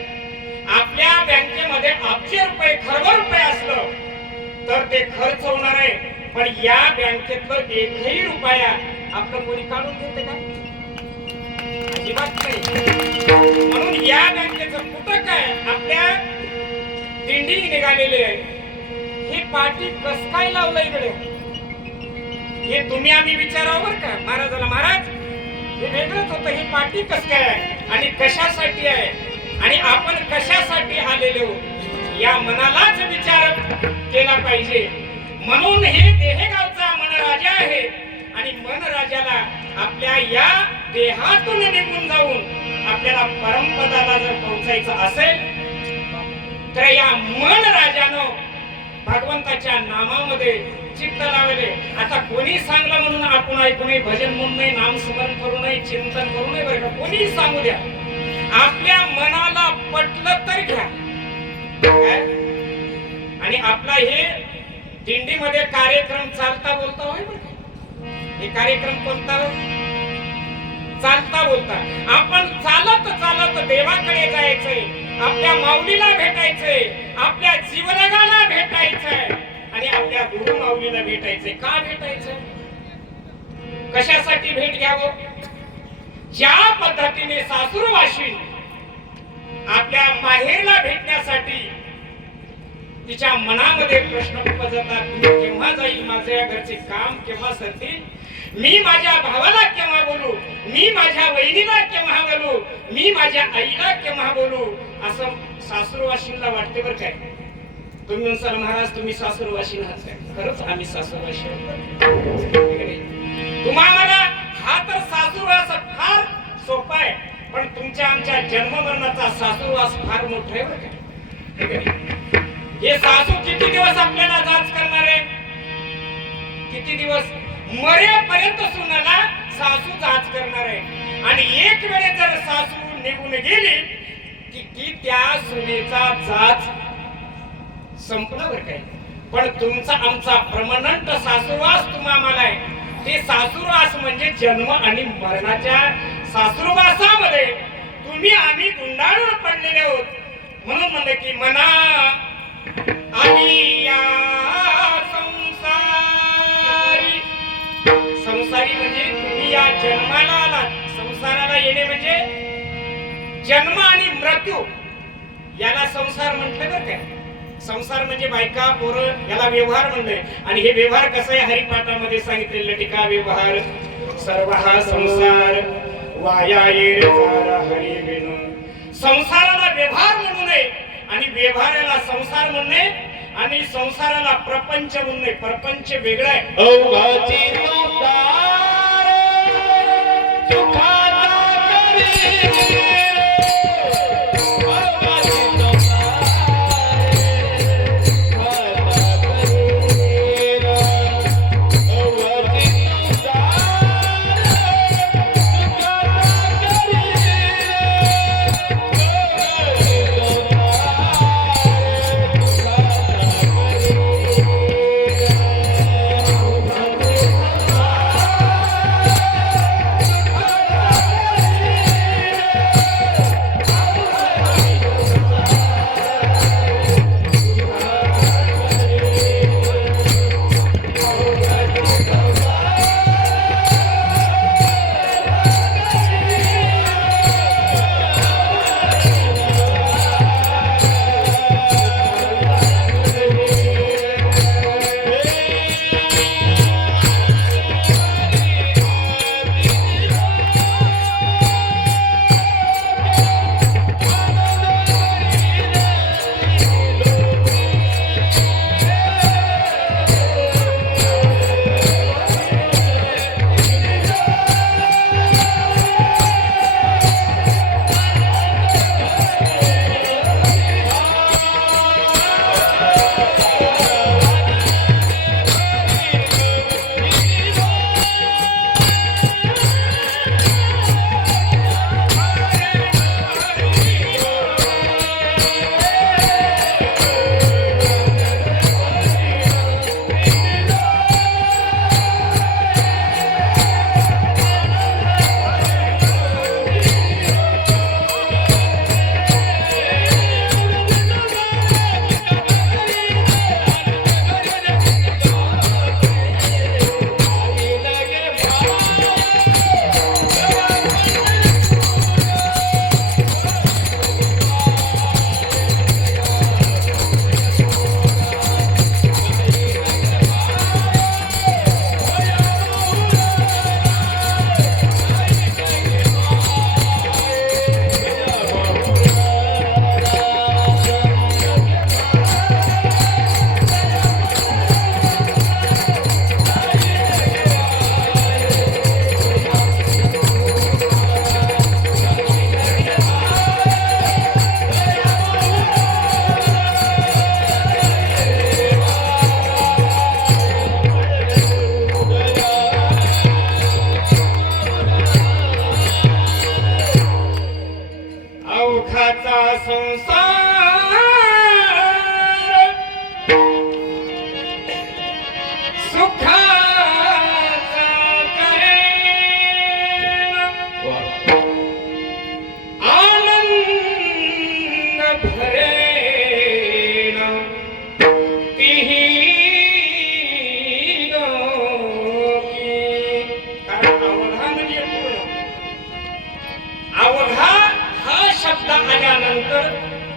आपल्या बँकेमध्ये अब्ज रुपये, खरब रुपये असलं तर ते खर्च होणार आहे, पण या बँकेतलं एकही रुपया आपलं कोणी काढून घेते का? अजिबात नाही. म्हणून या बँकेचं कुठं काय आपल्या दिंडी निघालेले आहे. हे पाठी कस काय लावलं इकडे, हे तुम्ही आम्ही विचारावं बरं का महाराजाला. महाराज हे वेगळंच होतं, ही पाठी कस काय आहे आणि कशासाठी आहे आणि आपण कशासाठी आलेलो, या मनालाच विचार केला पाहिजे. म्हणून हे देहगावचा मनराजा आहे आणि मनराजाला आपल्या या देहातून निघून जाऊन आपल्याला परमपदाला जर पोहोचायचं असेल तर या मन राजानं भगवंताच्या नामामध्ये चित्त लावले. आता कोणी सांगलं म्हणून आपण ऐकू नये, भजन म्हणून नये, नामस्मरण करू नये, चिंतन करू नये बरं का. कोणी सांगू द्या, आपल्या मनाला पटलं तर घ्या. आणि आपला हे दिंडीमध्ये कार्यक्रम चालता बोलता होय बरं का. हे कार्यक्रम कोणता? चालता बोलता. आपण चालत चालत देवाकडे जायचंय, आपल्या माऊलीला भेटायचंय, आपल्या जीवलगाला भेटायचंय आणि आपल्या गुरु माऊलीला भेटायचंय. का भेटायचंय? कशासाठी भेट घ्यावं? ज्या पद्धतीने सासूरवाशी आपल्या माहेरला भेटण्यासाठी तिच्या मनामध्ये प्रश्न उपजतात, मी केव्हा जाईल, माझ्या घरचे काम केव्हा सरतील, मी माझ्या भावाला केव्हा बोलू, मी माझ्या वहिनीला केव्हा बोलू, मी माझ्या आईला केव्हा बोलू, असं सासूरवाशीला वाटते बरं काय. तुम्ही म्हणसाल महाराज तुम्ही सासूरवाशी आहात काय? खरंच आम्ही सासूरवाशी आहोत. तुम्हाला हा तर सासूरवास फार सोपा आहे, पण तुमच्या आमच्या जन्ममरणाचा सासूरवास फार मोठा आहे बरं काय. हे सासू किती दिवस आपल्याला जाच करणार आहे? किती दिवस? मरेपर्यंत सुनाला सासू जाच करणार आहे. आणि एक वेळे जर सासू निघून गेली की त्या सुनेचा जाच संपला बरं काय. पण तुमचा आमचा परमनंट सासूरवास तुम्हाला आहे. ते सासूरवास म्हणजे जन्म आणि मरणाच्या सासूरवासामध्ये तुम्ही आम्ही गुंडाळून पडलेले आहोत. म्हणून म्हणलं की मना आम्ही या संसारी म्हणजे तुम्ही या जन्माला आलात. संसाराला येणे म्हणजे जन्म आणि मृत्यू, याला संसार म्हटलं बरं काय. संसार म्हणजे बायका पोरं, याला व्यवहार म्हणले. आणि हे व्यवहार कसं आहे हरिपाठामध्ये सांगितलेलं. टीका व्यवहार सर्व हा संसार वाया येर हरी विनु. संसाराला व्यवहार म्हणू नये आणि व्यवहाराला संसार म्हणणे आणि संसाराला प्रपंच म्हणू नये. प्रपंच वेगळा आहे.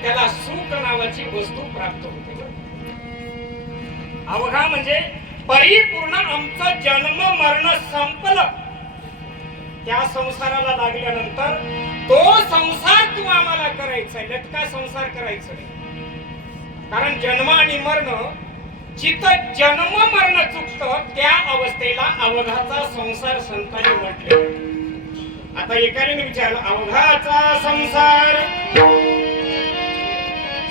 त्याला सुख नावाची वस्तू प्राप्त होते. अवघा म्हणजे परिपूर्ण आमचं जन्म मरण संपलं. त्या संसाराला लागल्यानंतर तो संसार तू आम्हाला करायचा आहे, लटका संसार करायचा नाही. कारण जन्म आणि मरण, जिथं जन्म मरण चुकतं त्या अवस्थेला अवघाचा संसार संतांनी म्हटले. आता एकाने विचारलं, अवघाचा संसार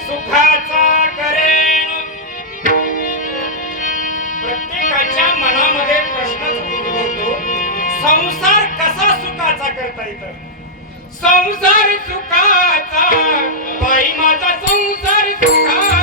सुखाचा करेन. प्रत्येकाच्या मनामध्ये प्रश्नच उद्भवतो, संसार कसा सुखाचा करता येतो? संसार सुखाचा, बाई माझा संसार सुखाचा.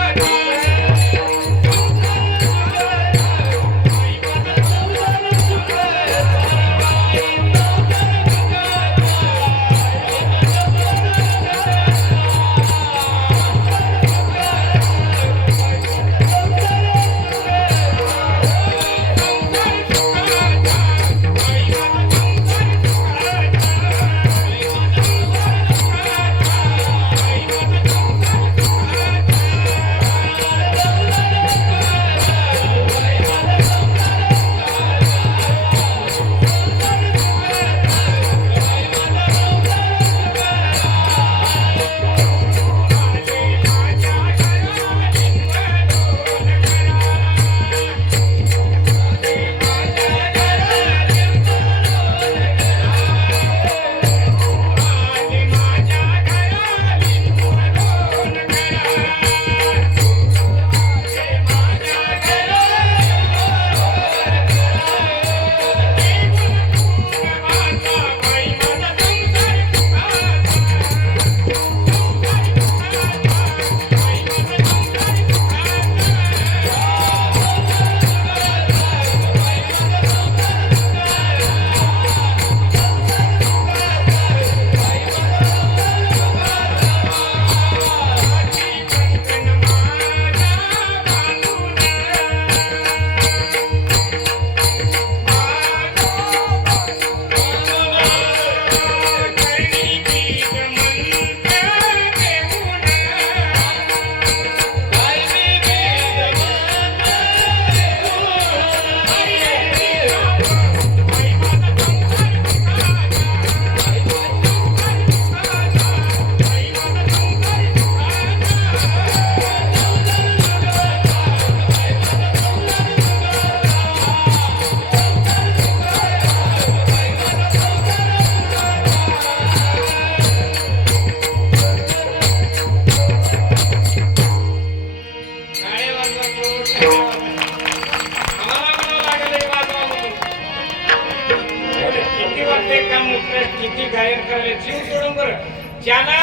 किती गायन करायला जीव सोडून बरं. ज्याला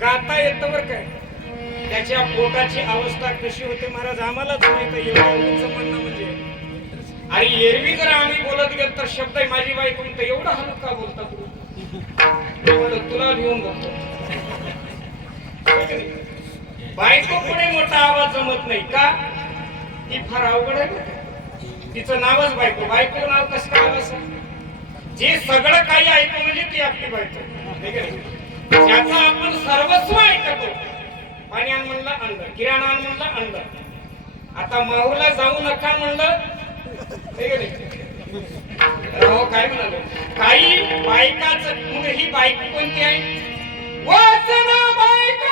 गाता येतं बरं काय, त्याच्या पोटाची अवस्था कशी होते महाराज आम्हालाच माहित आहे. एवढं म्हणणं म्हणजे, आणि एरवी जर आम्ही बोलत गेलो तर शब्द माझी बायको म्हणते एवढा हलका बोलता तू, तुला घेऊन बघतो. बायको पुढे मोठा आवाज जमत नाही का, ती फार अवघड आहे. तिचं नावच बायको. बायको नाव कसं काय आलं? जे सगळं काही ऐकतो म्हणजे ती आपली बायको. ज्याचं आपण सर्वस्व ऐकतो. पाणी आण म्हणलं आणलं, किराणा आण म्हणलं आणलं. आता माहूरला जाऊ नका म्हणलं, हो काय म्हणाल. काही बायकाच ही बायको कोणती आहे? वासना बायका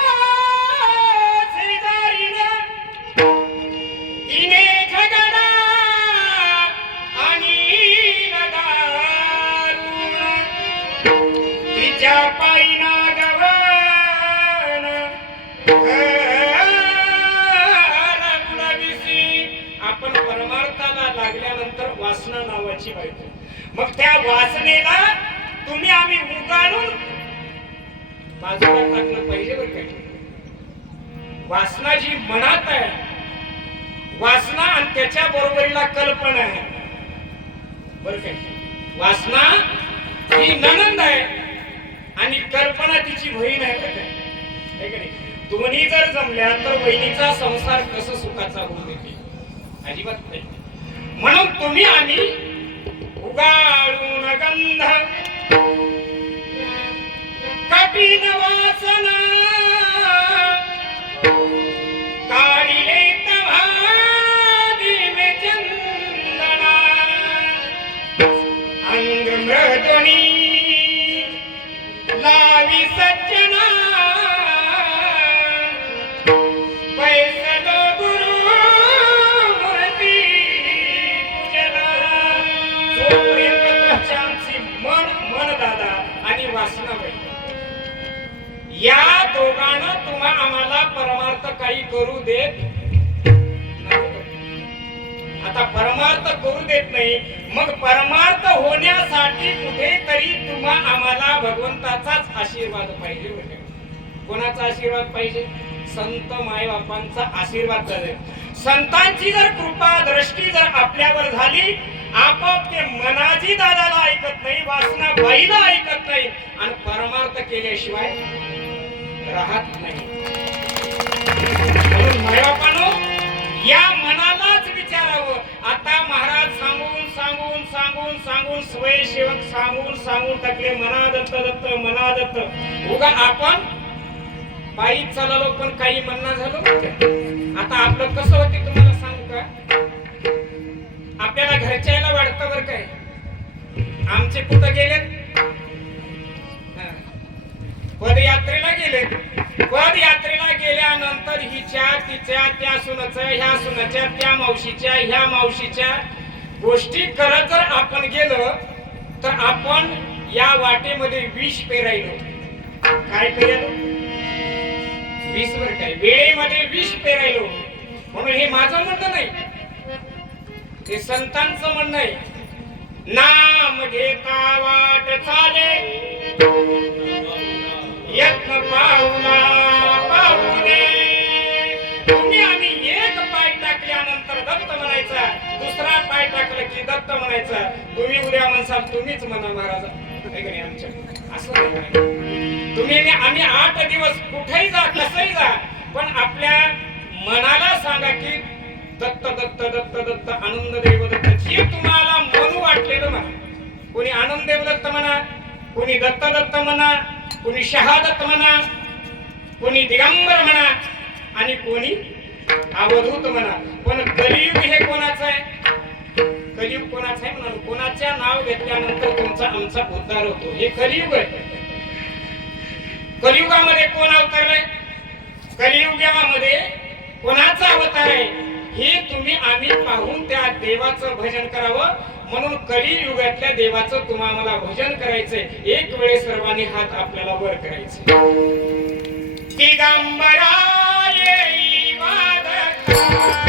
तिने झगडा आणि तिच्या पायीना गवन आपण परमार्थाला लागल्यानंतर वासना नावाची बायको. मग त्या वासनेला तुम्ही आम्ही उगाळून बाजूला टाकलं पाहिजे बरं काय. वासना जी मनात आहे, वासना आणि त्याच्या बरोबरीला कल्पना आहे बरं काय. वासना ही ननंद आहे आणि कल्पना तिची बहीण आहे बरं काय. दोन्ही जर जमल्या तर बहिणीचा संसार कसं सुखाचा होऊ देते? अजिबात नाही. म्हणून तुम्ही आम्ही उगाळून गंध कपिन वासना आम्रधुनी लावी सज्जना बैसलो गुरु मूर्ती पूजना जोपर्यंत आमची मन दादा आणि वासनाबाई या दोघांना तुम्हा आम्हाला परमार्थ काही करू देत आता परमार्थ करू देत नाही मग परमार्थ होण्यासाठी कुठेतरी तुम्हा आम्हाला भगवंताचाच आशीर्वाद पाहिजे होते कोणाचा आशीर्वाद पाहिजे संत मायबापांचा आशीर्वाद पाहिजे संतांची जर कृपा दृष्टी जर आपल्यावर झाली आपोआप ते मनाजी दादाला ऐकत नाही वासना बाईला ऐकत नाही आणि परमार्थ केल्याशिवाय राहत नाही म्हणून मायबापानो या मनालाच विचारावं आता महाराज सांगून सांगून सांगून सांगून स्वयंसेवक सांगून सांगून टाकले मना दत्त दत्त मना दत्त उगा आपण पायी चाललो पण काही म्हणणं झालो आता आपलं कसं होते तुम्हाला सांगू का आपल्याला घरच्याला वाटतं बरं काय आमचे कुठं गेलेत पदयात्रेला गेले पदयात्रेला गेल्यानंतर हिच्या तिच्या त्या सुनाच्या ह्या सुनाच्या त्या मावशीच्या ह्या मावशीच्या गोष्टी करत जर आपण गेलो तर आपण या वाटेमध्ये विष पेरायलो काय पेरायलो विष वर काय वेळेमध्ये विष पेरायलो म्हणून हे माझं म्हणणं नाही हे संतांचं म्हणणं आहे नाम घेता वाट चाले यत्न पाहुला पाहुणे तुम्ही आम्ही एक पाय टाकल्यानंतर दत्त म्हणायचा दुसरा पाय टाकला की दत्त म्हणायचा तुम्ही उद्या म्हणसाल तुम्हीच म्हणा महाराज आमच्या असं तुम्ही आम्ही 8 दिवस कुठेही जा कसंही जा पण आपल्या मनाला सांगा की दत्त दत्त दत्त दत्त आनंददेव दत्त जे तुम्हाला म्हणू वाटलेलं म्हणा कोणी आनंददेव दत्त म्हणा कोणी दत्त दत्त म्हणा कोणी शहादत्त म्हणा कोणी दिगंबर म्हणा आणि कोणी अवधूत म्हणा पण कलियुग हे कोणाचं आहे कलियुग कोणाचं आहे म्हणा कोणाच्या नाव घेतल्यानंतर तुमचा आमचा उद्धार होतो हे कलियुग आहे कलियुगामध्ये कोण अवतारलाय कलियुगामध्ये कोणाचा अवतार आहे हे तुम्ही आम्ही पाहून त्या देवाचं भजन करावं म्हणून कलियुगातल्या देवाचं तुम्हाला भजन करायचंय एक वेळे सर्वांनी हात आपल्याला वर करायचे दिगंबरा येई वादका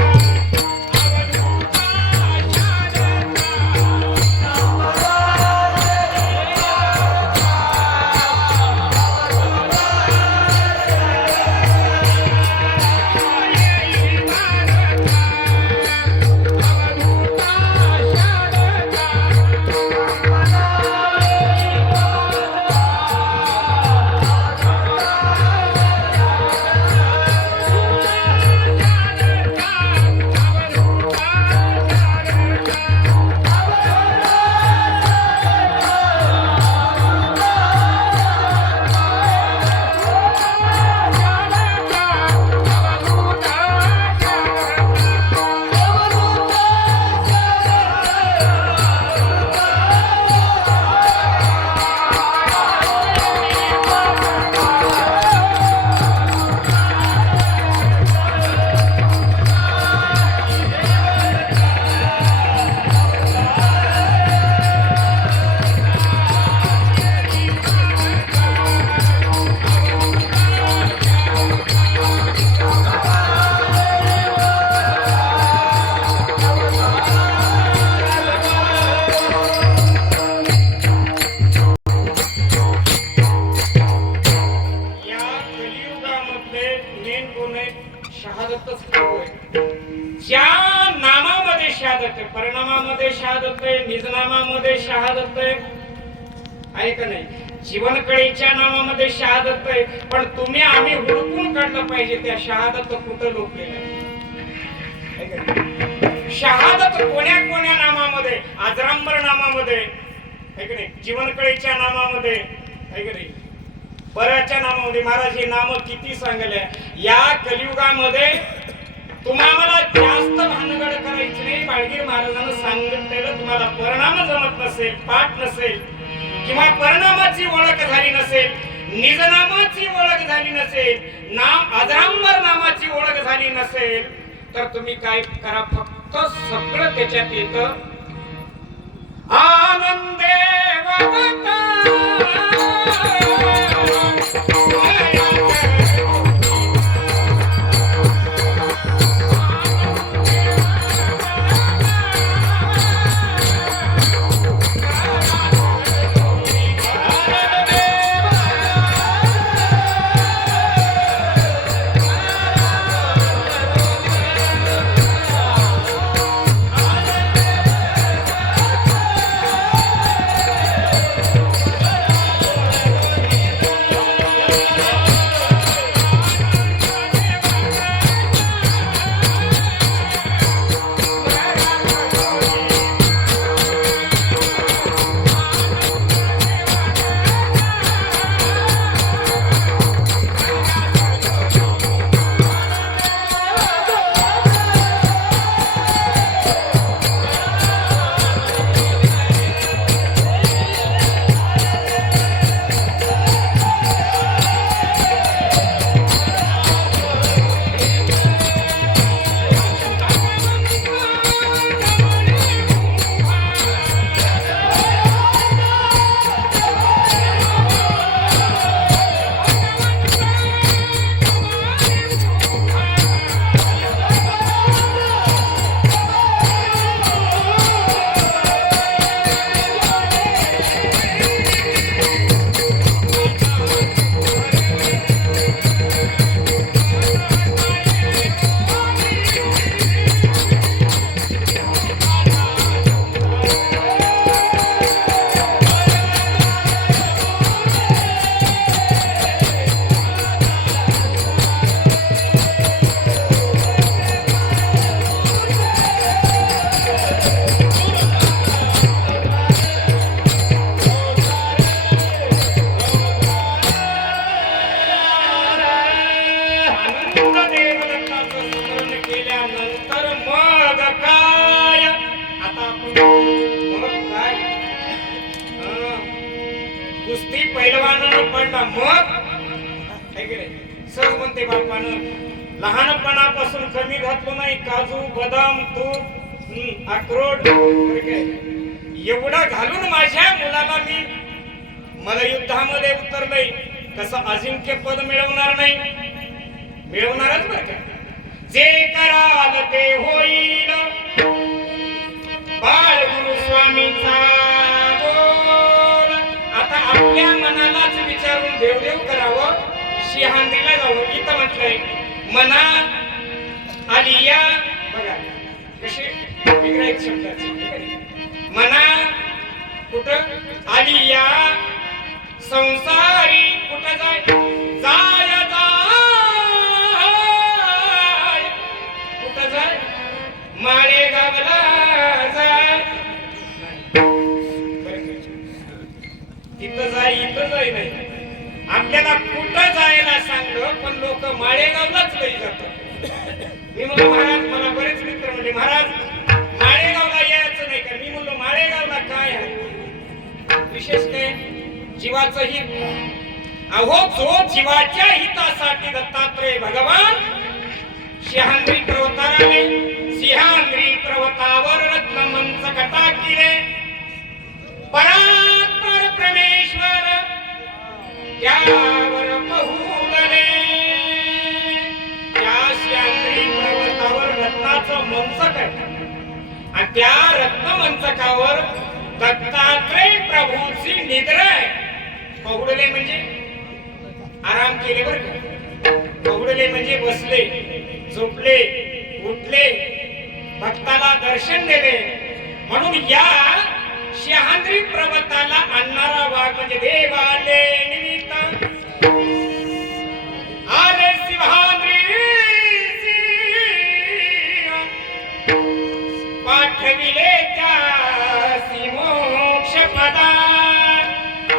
परिणामामध्ये शहादत आहे निजनामामध्ये शहादत आहे का नाही जीवनकळीच्या नामामध्ये शहादत आहे पण तुम्ही आम्ही हुडकून काढलं पाहिजे त्या शहादत कुठं लोकलेलं आहे शहादत कोण्या कोण्या नामामध्ये आजरांबर नामामध्ये आहे का नाही जीवनकळीच्या नामामध्ये आहे का नाही बऱ्याचच्या नामामध्ये महाराज हे नाम किती सांगले या कलियुगामध्ये तुम्हाला जास्त भानगड करायची नाही. बाळगीर महाराजांना सांगितलेलं तुम्हाला परिणाम जमत नसेल, पाठ नसेल किंवा परिणामाची ओळख झाली नसेल, निजनामाची ओळख झाली नसेल, नाम अजरांबर नामाची ओळख झाली नसेल, तर तुम्ही काय करा, फक्त सगळं त्याच्यात येतं. आनंदे वदता कुस्ती पैलवानानं पडला मग सहज म्हणते बापानं, लहानपणापासून कमी घातलो नाही काजू बदाम तूप अक्रोड एवढं घालून माझ्या मुलाला मला युद्धामध्ये उतरलंय, कसं अजिंक्य पद मिळवणार नाही, मिळवणारच बरं का. जे कराल ते होईल बाळ गुरु स्वामीचा बोल. आता आपल्या मनालाच विचारून देवदेव करावं, शिहांदीला जावं. इथं म्हटलंय मना आलिया, बघा कसे विग्रहित शब्दाचे. मना कुठं आलिया संसारी कुठं जाय जाय जाय कुठं जाय माळेगावला जाय. तिथं जाय इथं जाय नाही, आपल्याला कुठं जायला सांगलं पण लोक माळेगावलाच लई जातात. मी म्हणलो महाराज, मला बरेच मित्र म्हणले महाराज माळेगावला यायचं नाही का. मी म्हणलो माळेगावला काय आहे विशेष काय, जीवाचं हित. अहो जो जीवाच्या हितासाठी दत्तात्रय भगवान सिंहाद्री पर्वतावर आले, सिंहाद्री पर्वतावर रत्नमंच कथा केले. परात्पर परमेश्वर त्यावर पहुडले. त्या सिंहाद्री पर्वतावर रत्नाचं मंचक आहे आणि त्या रत्नमंचकावर दत्तात्रय प्रभूची निद्रा आहे. पहुडले म्हणजे आराम केले बरं का. पहुडले म्हणजे बसले, झोपले, उठले, भक्ताला दर्शन दिले. म्हणून या सिंहाद्री पर्वताला आणणारा वाघ म्हणजे देवाले निमित्त आले सिंहाद्री पाठविले त्यासी मोक्ष पदा.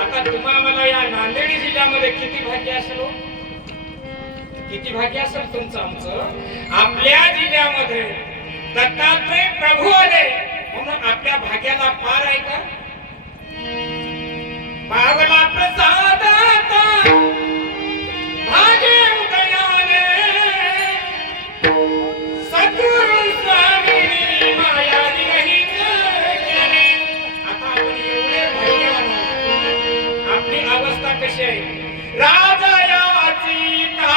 आता तुम्हाला मला या नांदेड जिल्ह्यामध्ये किती भाग्य असेल, किती भाग्य असेल तुमचं आमचं. आपल्या जिल्ह्यामध्ये दत्तात्रय प्रभू आले म्हणून आपल्या भाग्याला पार आहे का? पावला प्रसाद भाग्य उदयाने सद्गुरु स्वामींनी माया दिली केले. आता आपण एवढे भाग्यवान आहोत. आपली अवस्था कशी आहे? राजायाची का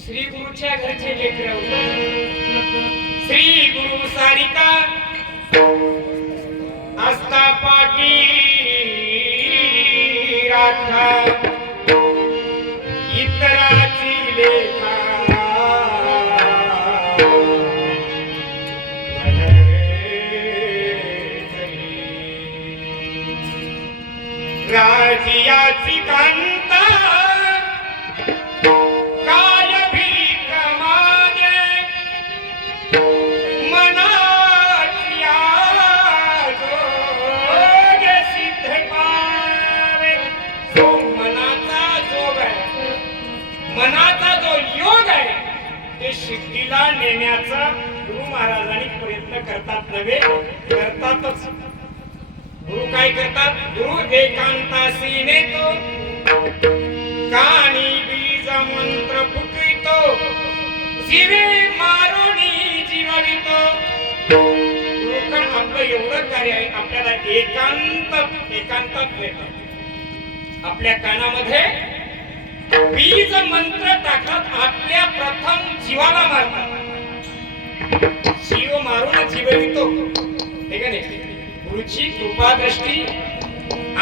श्री गुरुच्या घरचे लेकर श्री गुरु सारिका आस्थापाकी राखा इतराची लेखा राजियाची कांता मनाचा जो योग आहे ते सिद्धीला नेण्याचा गुरु महाराजांनी प्रयत्न करतात नव्हे करतातच. गुरु काय करतात? गुरु एकांतासी नेतो कानी बीज मंत्र फुटवितो जीवे मारुनी जीवितो. गुरुकडे आपलं एवढं कार्य आहे आपल्याला एकांतात नेतात. आपल्या कानामध्ये बीज मंत्र टाकत आपल्या प्रथम जीवाला मारतात. जीव मारून जीवितो हे का नाही? गुरुची कृपा दृष्टी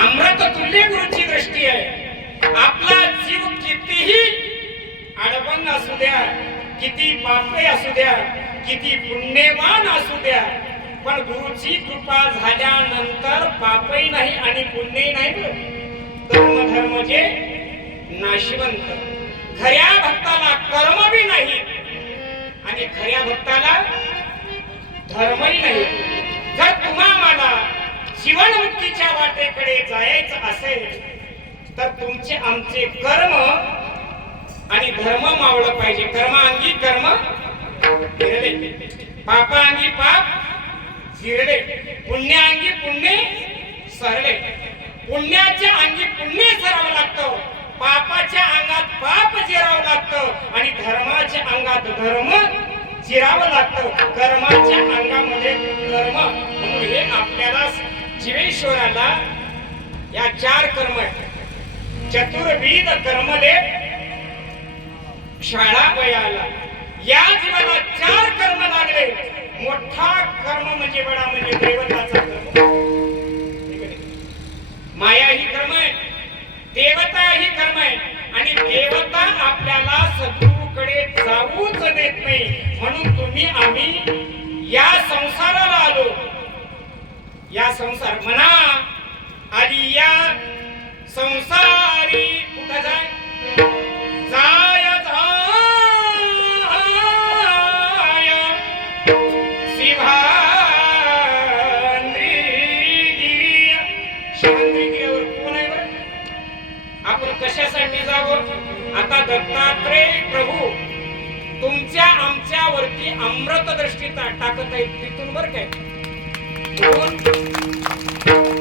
अमृत तुल्य गुरुची दृष्टी आहे. आपला जीव कितीही अडबंग असू द्या, किती पापे असू द्या, किती पुण्यवान असू द्या, पण गुरुची कृपा झाल्यानंतर पापही नाही आणि पुण्यही नाही. धर्म जे नाशिवंत. खऱ्या भक्ताला कर्म बी नाही आणि खऱ्या भक्ताला धर्मही नाही. जर तुम्हाला जीवन मुक्तीच्या वाटेकडे जायचं असेल तर तुमचे आमचे कर्म आणि धर्म मावळं पाहिजे. कर्मांगी कर्म जिरले, पापांगी पाप जिरले, पुण्याअंगी पुण्य सरले. पुण्याच्या अंगी पुण्य सरावं लागतं पापाच्या अंगात पाप जिरावं लागतं आणि धर्माच्या अंगात धर्म जिरावं लागतं, कर्माच्या अंगामध्ये कर्म. म्हणून हे आपल्याला जीवेश्वराला या 4 कर्म चतुर्विध कर्मले शाळा वयाला, या जीवाला 4 कर्म लागले. मोठा कर्म म्हणजे बडा म्हणजे देवताचा कर्म. माया ही कर्म आहे, देवता ही कर्म आहे. आणि देवता आपल्याला सद्गुरूकडे जाऊच देत नाही. म्हणून तुम्ही आम्ही या संसाराला आलो. या संसार म्हणा आधी या संसारी कुठं जाय जाय जाय शिवांद्री गिरीवर कोण आहे बरं? आपण कशासाठी जावं? आता दत्तात्रय प्रभू तुमच्या आमच्यावरती अमृत दृष्टी टाकत आहेत तिथून बरं काय.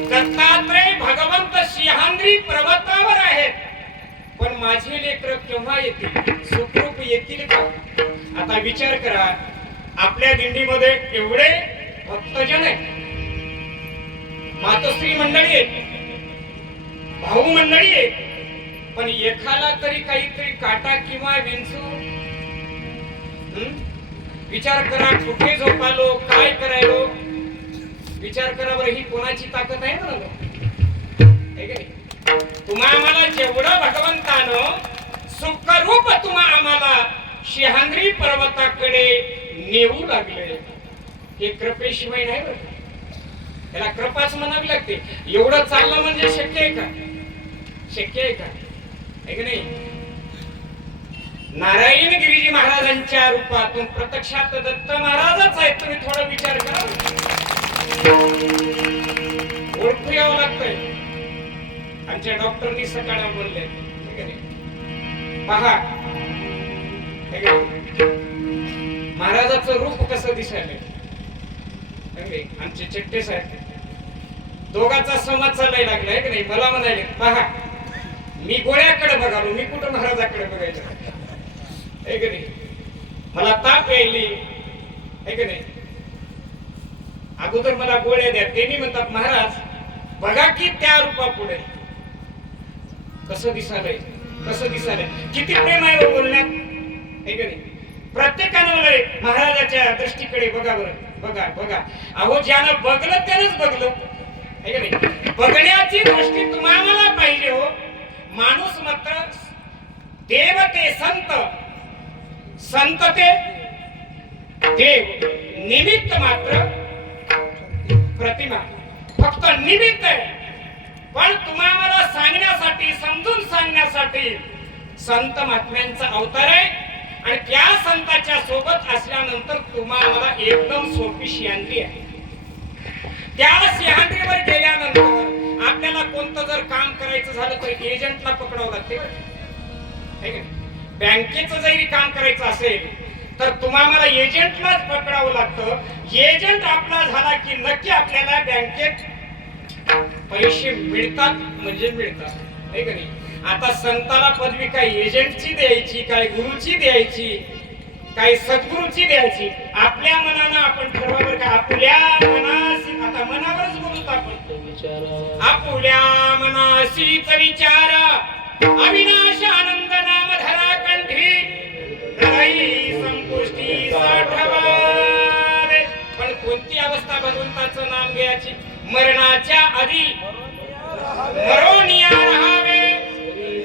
दत्तात्रय भगवंत सिंहाद्री पर्वतावर आहेत, पण माझे लेकर केव्हा येतील? सुखरूप येतील का? आता विचार करा, आपल्या दिंडीमध्ये एवढे भक्तजन आहेत, मातोश्री मंडळी आहेत, भाऊ मंडळी आहेत, पण एखादा तरी काहीतरी काटा किंवा विंचू. विचार करा, कुठे झोपालो, काय करायलो? विचार करा बरं, ही कोणाची ताकद आहे म्हणून? तुम्हा आम्हाला जेवढं भगवंतानं सुखरूप तुम्हा आम्हाला सिंहाद्री पर्वताकडे नेऊ लागले, हे कृपेशिवाय नाही बरं. त्याला कृपाच म्हणावी लागते. एवढं चाललं म्हणजे शक्य आहे का? शक्य आहे का? आहे की नाही? नारायण गिरीजी महाराजांच्या रूपातून प्रत्यक्षात दत्त महाराजच आहेत. तुम्ही थोडा विचार करा. ओळखू यावं लागतंय. आमच्या डॉक्टरनी सकाळ बोलले, पहा महाराजाचं रूप कसं दिसायलंय. आमचे चट्टे साहेब दोघांचा संवाद चालायला लागला आहे की नाही. मला म्हणाले, पहा मी गोळ्याकडे बघालो, मी कुठं महाराजाकडे बघायचं आहे की नाही. मला ताप यायली आहे की नाही, अगोदर मला गोळ्या द्या. त्यांनी म्हणतात, महाराज बघा की त्या रूपा पुढे कसं दिसालंय, कसं दिसालंय. किती प्रेम आहे हो बोलण्यात, आहे की नाही. प्रत्येकानं म्हणाले, महाराजाच्या दृष्टीकडे बघा बरं, बघा बघा. अहो ज्यानं बघलं त्यानंच बघलं, आहे की नाही. बघण्याची दृष्टी तुम्हाला पाहिजे हो. माणूस मात्र देव ते संत, संत ते देव, निमित्त मात्र प्रतिमा. फक्त निमित्त आहे. पण तुम्हाला सांगण्यासाठी, समजून सांगण्यासाठी संत महात्म्यांचा अवतार आहे. आणि त्या संताच्या सोबत असल्यानंतर तुम्हाला एकदम सोपी सिंहाद्री आहे. त्या सिंहाद्रीवर गेल्यानंतर आपल्याला कोणतं जर काम करायचं झालं तर एजंटला पकडावं लागते. बँकेचं जरी काम करायचं असेल तर तुम्हाला एजंटलाच पकडावं लागतं. एजंट आपला झाला की नक्की आपल्याला बँकेत पैसे मिळतात म्हणजे मिळतात, आहे का नाही. आता संताला पदवी काय एजंटची द्यायची, काय गुरुची द्यायची, काय सद्गुरूची द्यायची? आपल्या मनानं आपण ठरवावर का आपल्या मनाशी. आता मनावरच बोलतो आपण. आपल्या मनाशीच विचार अविनाश आनंद नाम धरा कंठी संपुष्टी साठवावे. पण कोणती अवस्था भगवंताचं नाम घ्यायची? मरणाच्या आधी मरोनिया राहावे,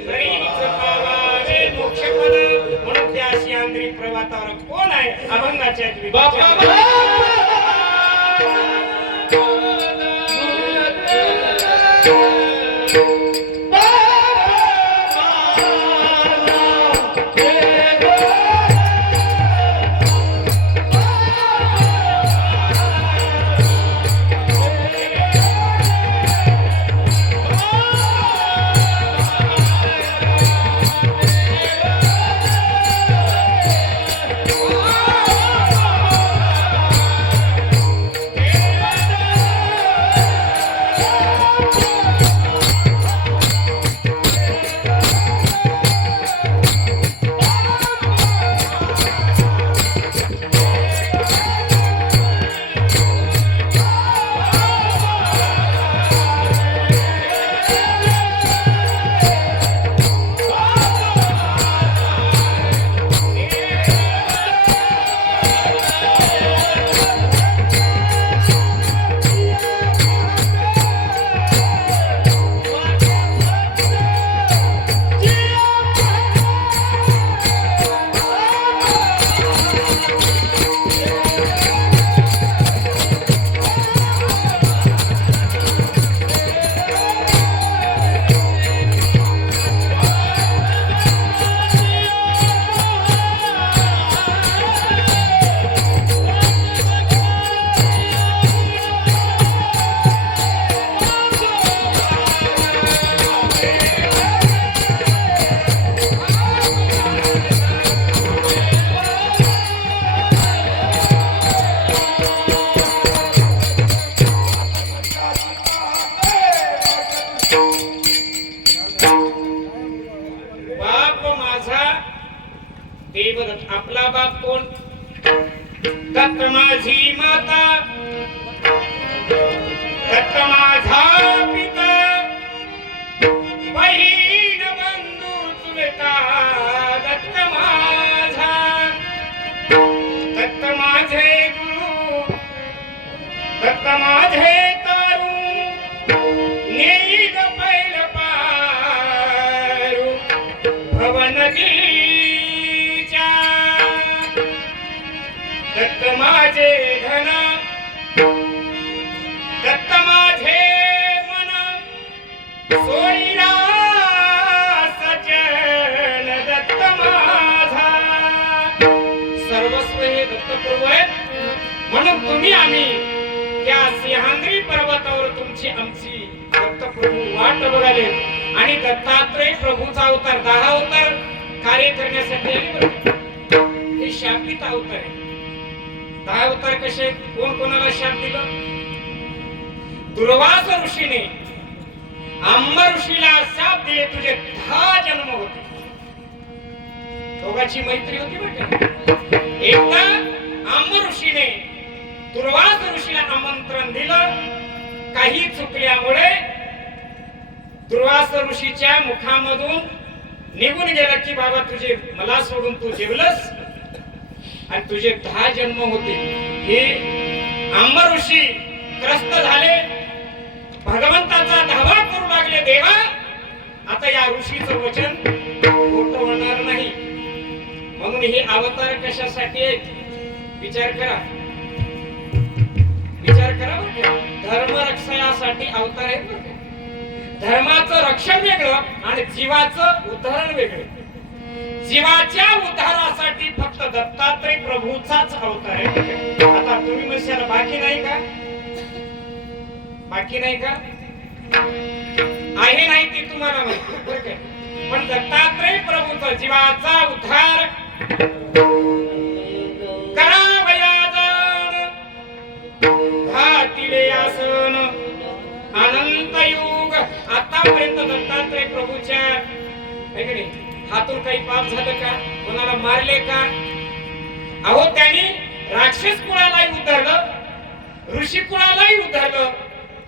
तरीच पावावे मोक्षपद. म्हणून त्या सिंहाद्री पर्वतावर कोण आहे? अभंगाच्या आपला बाप कोण? दत्त माझी माता, दत्त माझा पिता, बहीण बंधू चुलता दत्त माझा, दत्त माझे गुरु, दत्त माझे तारू, नेईद पैल पारू भवनदीच्या, दत्त माझे धन, दत्त माझे मन, सोयीला सजन दत्त माझा, सर्वस्व हे दत्तप्रभू आहेत. म्हणून तुम्ही आम्ही त्या सिंहाद्री पर्वतावर तुमची आमची दत्तप्रभू वाट बघाले आणि दत्तात्रय प्रभूचा अवतार 10 अवतार कार्य करण्यासाठी आले बरं. हे शापित अवतार आहे. 10 अवतार कसे? कोण कोणाला शाप दिलं? दुर्वास ऋषीने आंब ऋषीला शाप दिले, तुझे 10 जन्म होते. दोघांची मैत्री होती बरं. एकदा आंब ऋषीने दुर्वास ऋषीला आमंत्रण दिलं, काही चुकल्यामुळे दुर्वास ऋषीच्या मुखामधून निघून गेलं की बाबा तुझे मला सोडून तू जेवलंस आणि तुझे 10 जन्म होते. हे आंब ऋषी त्रस्त झाले, भगवंताचा धावा करू लागले, देवा आता या ऋषीचं वचन खोटं होणार नाही. म्हणून हे अवतार कशासाठी आहेत? विचार करा, विचार करा बरं. धर्म रक्षणासाठी अवतार आहेत बरं. धर्माचं रक्षण वेगळं आणि जीवाचं उद्धारण वेगळं. जीवाच्या उद्धारासाठी फक्त दत्तात्रय प्रभूचाच अवतार आहे. आता तुम्ही म्हणशाल बाकी नाही का? बाकी नाही का? आहे नाही ती तुम्हाला माहिती बरं काय. पण दत्तात्रय प्रभूचा जीवाचा उद्धार करावयाजान घातिले आसन अनंत युग. आतापर्यंत दत्तात्रय प्रभूच्या हातून काही पाप झालं का? कोणाला मारले का? अहो त्यांनी राक्षस कुळालाही उद्धारलं, ऋषी कुळालाही उद्धारलं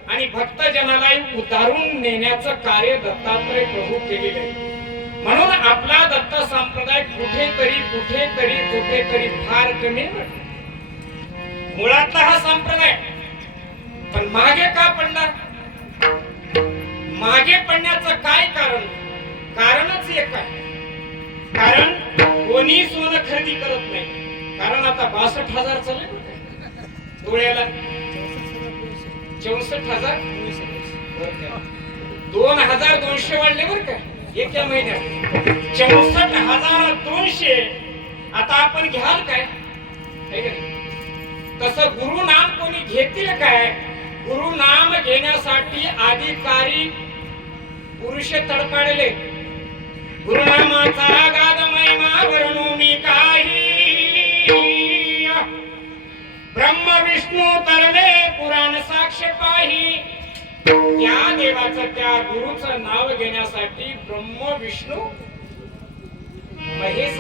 आणि भक्तजनालाही उद्धारून नेण्याचं कार्य दत्तात्रय प्रभू केलेलं आहे. म्हणून आपला दत्त संप्रदाय कुठेतरी फार कमी वाटतो. मुळातला हा संप्रदाय पण मागे का पडला? मागे पडण्याचं काय कारण? कारणच एक आहे. कारण कोणी सोनं खरेदी करत नाही. कारण आता 62,000 चालले डोळ्याला, 64,000, 2,200 वाढले बरं का एका महिन्यात. 64,200. आता आपण घ्याल काय? तसं गुरु नाम कोणी घेतील काय? गुरु नाम घेण्यासाठी अधिकारी पुरुष तडपाडले. गुरुनामाचा गाद महिमा वर्णू मी काही, ब्रह्म विष्णू तरले पुराण साक्ष पाही. त्या देवाचं, त्या गुरुचं नाव घेण्यासाठी ब्रह्म विष्णू महेश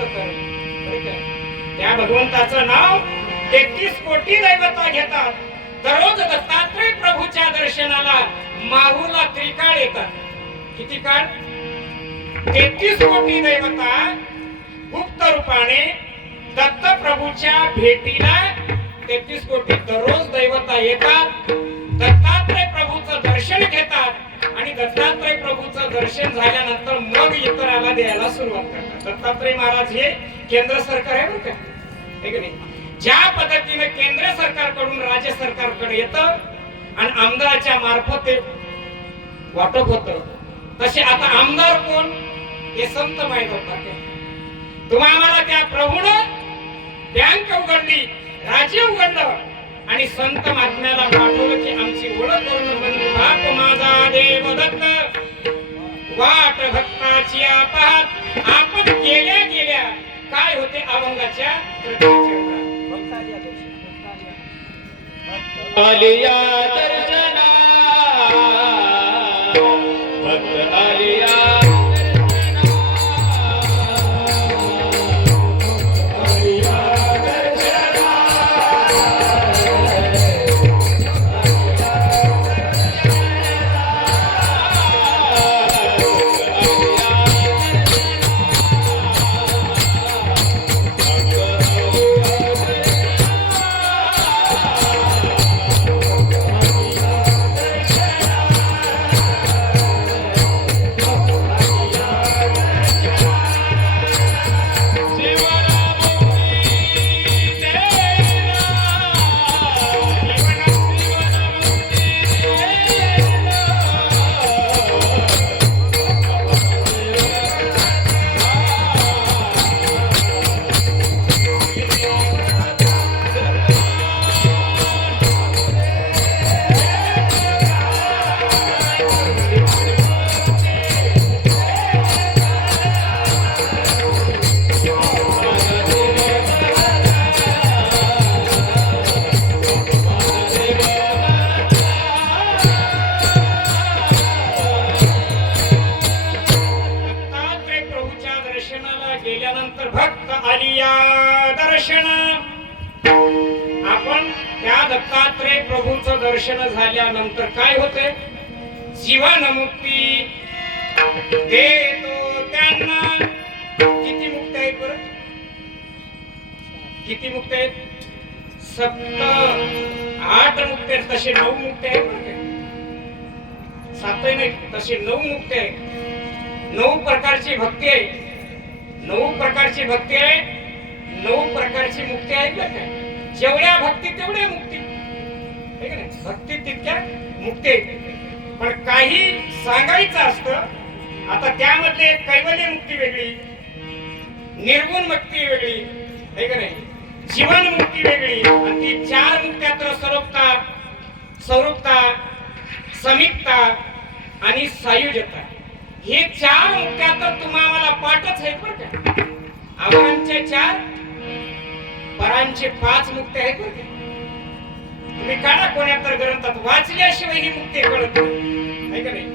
त्या भगवंताचं नाव 33 कोटी दैवता घेतात. दररोज दत्तात्रय प्रभूच्या दर्शनाला माहूरला त्रिकाळ येतात. किती काळ? 33 कोटी दैवता गुप्त रूपाने दत्त प्रभूच्या भेटीला 33 कोटी दररोज दैवता येतात, दत्तात्रय प्रभूचं दर्शन घेतात आणि दत्तात्रय प्रभूचं दर्शन झाल्यानंतर मग इतराला द्यायला सुरुवात करतात. दत्तात्रय महाराज हे केंद्र सरकार आहे बरं का. ज्या पद्धतीने केंद्र सरकारकडून राज्य सरकारकडे येतं आणि आमदाराच्या मार्फत ते वाटप होतं, तसे आता आमदार कोण? हे संत माहित होतात. तुम्हाला त्या प्रभूनं बँक उघडली, राज्य उघडलं आणि संत महात्म्याला पाठवलं की आमची ओळख करून बंधू बाप माझा देव दत्त वाट भक्ताची पाहत आपण गेल्या काय होते अभंगाच्या आलिया दर्शना भक्त आलिया दर्शना दर्शन आपण त्या दत्तात्रय प्रभूचं दर्शन झाल्यानंतर काय होते जीवन मुक्ती देतो त्यांना किती मुक्त आहेत बरं किती मुक्त आहेत सप्त 8 मुक्त आहेत तसे 9 मुक्त आहेत बरं का? 7 नाही तसे 9 मुक्त आहेत 9 प्रकारची भक्ती आहे 9 प्रकारची भक्ती आहे 9 प्रकारची मुक्ती आहे बरं का? जेवढ्या भक्ती तेवढ्या मुक्ती है का नाही भक्ती तितक्या मुक्ती पण काही सांगायचं असतं आता त्यामध्ये कैवल्य मुक्ती वेगळी निर्गुण मुक्ती वेगळी है का नाही जीवन मुक्ती वेगळी आणि ती 4 मुक्त्यात स्वरूपता स्वरूपता समीपता आणि सायुज्यता हे 4 मुक्त्यात तुम्हाला पाठच आहेत बरं का आवरांचे 4 परांचे 5 मुक्ते आहेत बरं का तुम्ही काढा कोण्या तर ग्रंथात वाचल्याशिवाय ही मुक्ती कळत नाही का नाही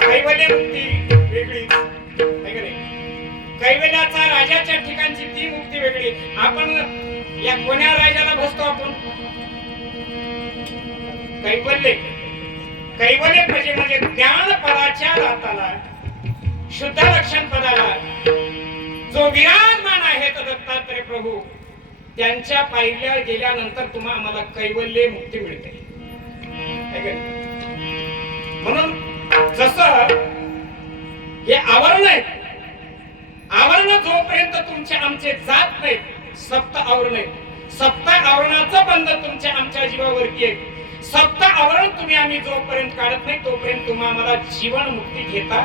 कैवल्य मुक्ती वेगळी है का नाही कैवल्याचा राजाच्या ठिकाणची ती मुक्ती वेगळी आपण या कोण्या राजाला भजतो आपण कैवल्य कैवल्य म्हणजे ज्ञान पदाच्या दाताला शुद्ध लक्षण पदाला जो विराजमान आहे तो दत्तात्रय प्रभू त्यांच्या पायऱ्या गेल्यानंतर तुम्हाला आम्हाला कैवल्य मुक्ती मिळते म्हणून जसं हे आवरण आहे आवरण जोपर्यंत तुमचे आमचे जात नाहीत सप्त आवरण आहे सप्त आवरणाचं बंधन तुमच्या आमच्या जीवावरती आहे सप्त आवरण तुम्ही आम्ही जोपर्यंत काढत नाही तोपर्यंत तुम्हाला आम्हाला जीवन मुक्ती घेता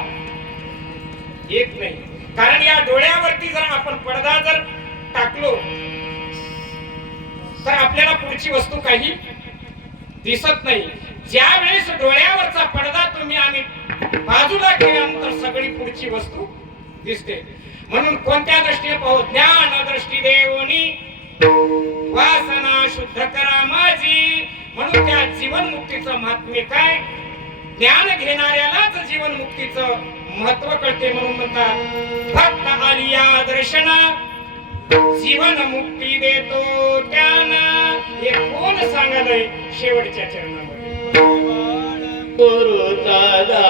येत नाही कारण या डोळ्यावरती जर आपण पडदा जर टाकलो तर आपल्याला पुढची वस्तू काही दिसत नाही ज्या वेळेस डोळ्यावरचा पडदा तुम्ही आम्ही बाजूला केल्यानंतर सगळी पुढची वस्तू दिसते म्हणून कोणत्या दृष्टीने पाहू ज्ञान दृष्टी देवनी वासना शुद्ध करा माझी म्हणून त्या जीवन मुक्तीचं महात्म्य काय ज्ञान घेणाऱ्यालाच जीवन मुक्तीचं महत्व कळते म्हणून म्हणतात फक्त आलिया दर्शना जीवन मुक्ती देतो त्यांना हे कोण सांगालय शेवटच्या चरणामध्ये गुरु दादा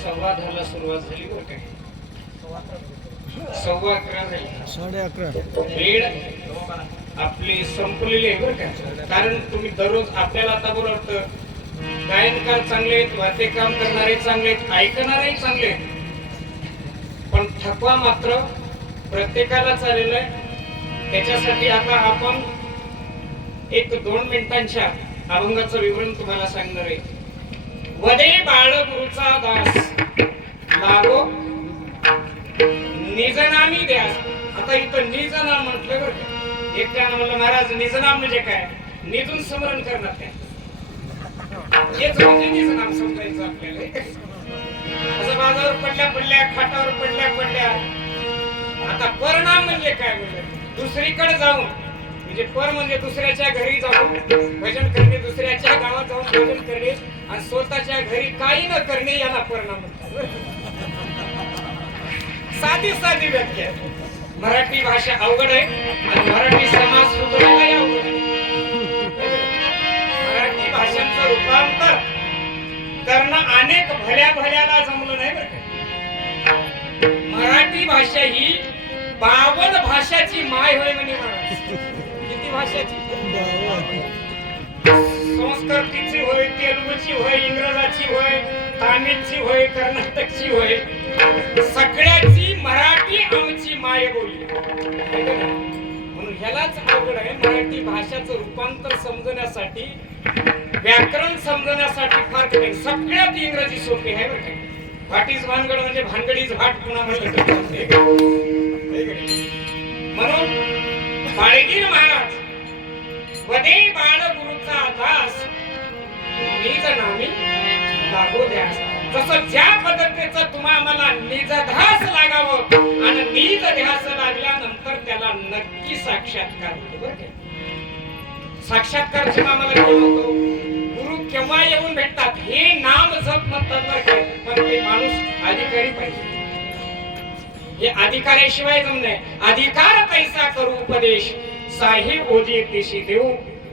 संवादाला सुरुवात झाली बरं काय 11:15 झाली 11:30 वेळ आपली संपलेली आहे बरं का. कारण तुम्ही दररोज आपल्याला आता बरं वाटतं गायनकार चांगले आहेत, वाद्य काम करणारे चांगले आहेत, ऐकणारेही चांगले आहेत, पण थकवा मात्र प्रत्येकाला चाललेला आहे. त्याच्यासाठी आता आपण 1-2 मिनिटांच्या अभंगाचं विवरण तुम्हाला सांगणार आहे. वदे बाळ गुरुचा दास लागो निजनामी द्यास. आता इथं निजनाम म्हटलं बरं का. एकट्यानं म्हणलं महाराज निजनाम म्हणजे काय? निजून स्मरण करणार काय? हेच म्हणजे निजनाम समजायचं आपल्याला. असं बाजावर पडल्या खाटावर पडल्या. आता परिणाम म्हणजे काय? म्हणजे दुसरीकडे जाऊन म्हणजे पर म्हणजे दुसऱ्याच्या घरी जाऊन भजन करणे, दुसऱ्याच्या गावात जाऊन भजन करणे आणि स्वतःच्या घरी काही न करणे याला परिणाम म्हणतात. साधी साधी व्याख्या आहे. मराठी भाषा अवघड आहे आणि मराठी समाज सुधारायलाही अवघड आहे. मराठी भाषांचं रूपांतर करणं अनेक भल्या भल्याला जमलं नाही बरं का. मराठी भाषा ही 52 भाषाची माय होय म्हणे महाराज. किती भाषाची? संस्कृतीची होय, तेलुगूची होय, इंग्रजाची होय, तामिळची होय, कर्नाटकची होय, सगळ्याची मराठी आमची माय बोली. म्हणून ह्यालाच अवघड आहे. मराठी भाषाचं रूपांतर समजण्यासाठी, व्याकरण समजण्यासाठी फार कठीण. सगळ्यात इंग्रजी सोपी आहे बरं का. व्हॉट इज भानगड म्हणजे भानगडीच भाट पुन्हा म्हणलं तर म्हणून बाळगीर महाराज वदे बाळ गुरुचा दास निज नामी लागो ध्यास. जसं ज्या पद्धतीचं तुम्हा आम्हाला निजध्यास लागावं आणि निज ध्यास लागल्यानंतर त्याला नक्की साक्षात्कार होतो बरं का. साक्षात्कार जेव्हा आम्हाला केला होतो, गुरु केव्हा येऊन भेटतात हे नाम जप म्हणतात बरं का. पण ते माणूस अधिकारी पाहिजे. हे अधिकाऱ्याशिवाय जम नाही. अधिकार पैसा करू उपदेश साहेब ओजी देशी देऊ.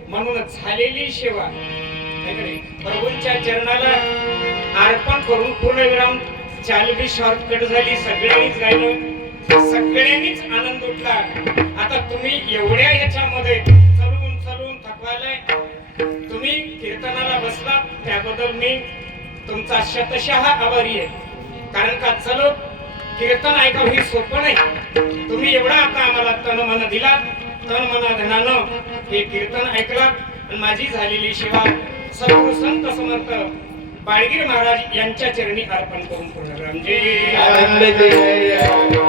म्हणून झालेली सेवा प्रभूंच्या चरणाला अर्पण करून पूर्णविराम. चालबी शॉर्टकट झाली. सगळ्यांनीच गायलं, सगळ्यांनीच आनंद उठला. आता तुम्ही एवढ्या याच्यामध्ये चलून चलून थकवायलाय, तुम्ही कीर्तनाला बसला त्याबद्दल मी तुमचा शतशः आभारी आहे. कारण का चलो कीर्तन ऐकावं हे सोपं नाही. तुम्ही एवढा आता आम्हाला तन मन दिला, तन मना धनानं हे कीर्तन ऐकला आणि माझी झालेली सेवा सद्गुरु संत समर्थ बाळगीर महाराज यांच्या चरणी अर्पण करून पूर्ण.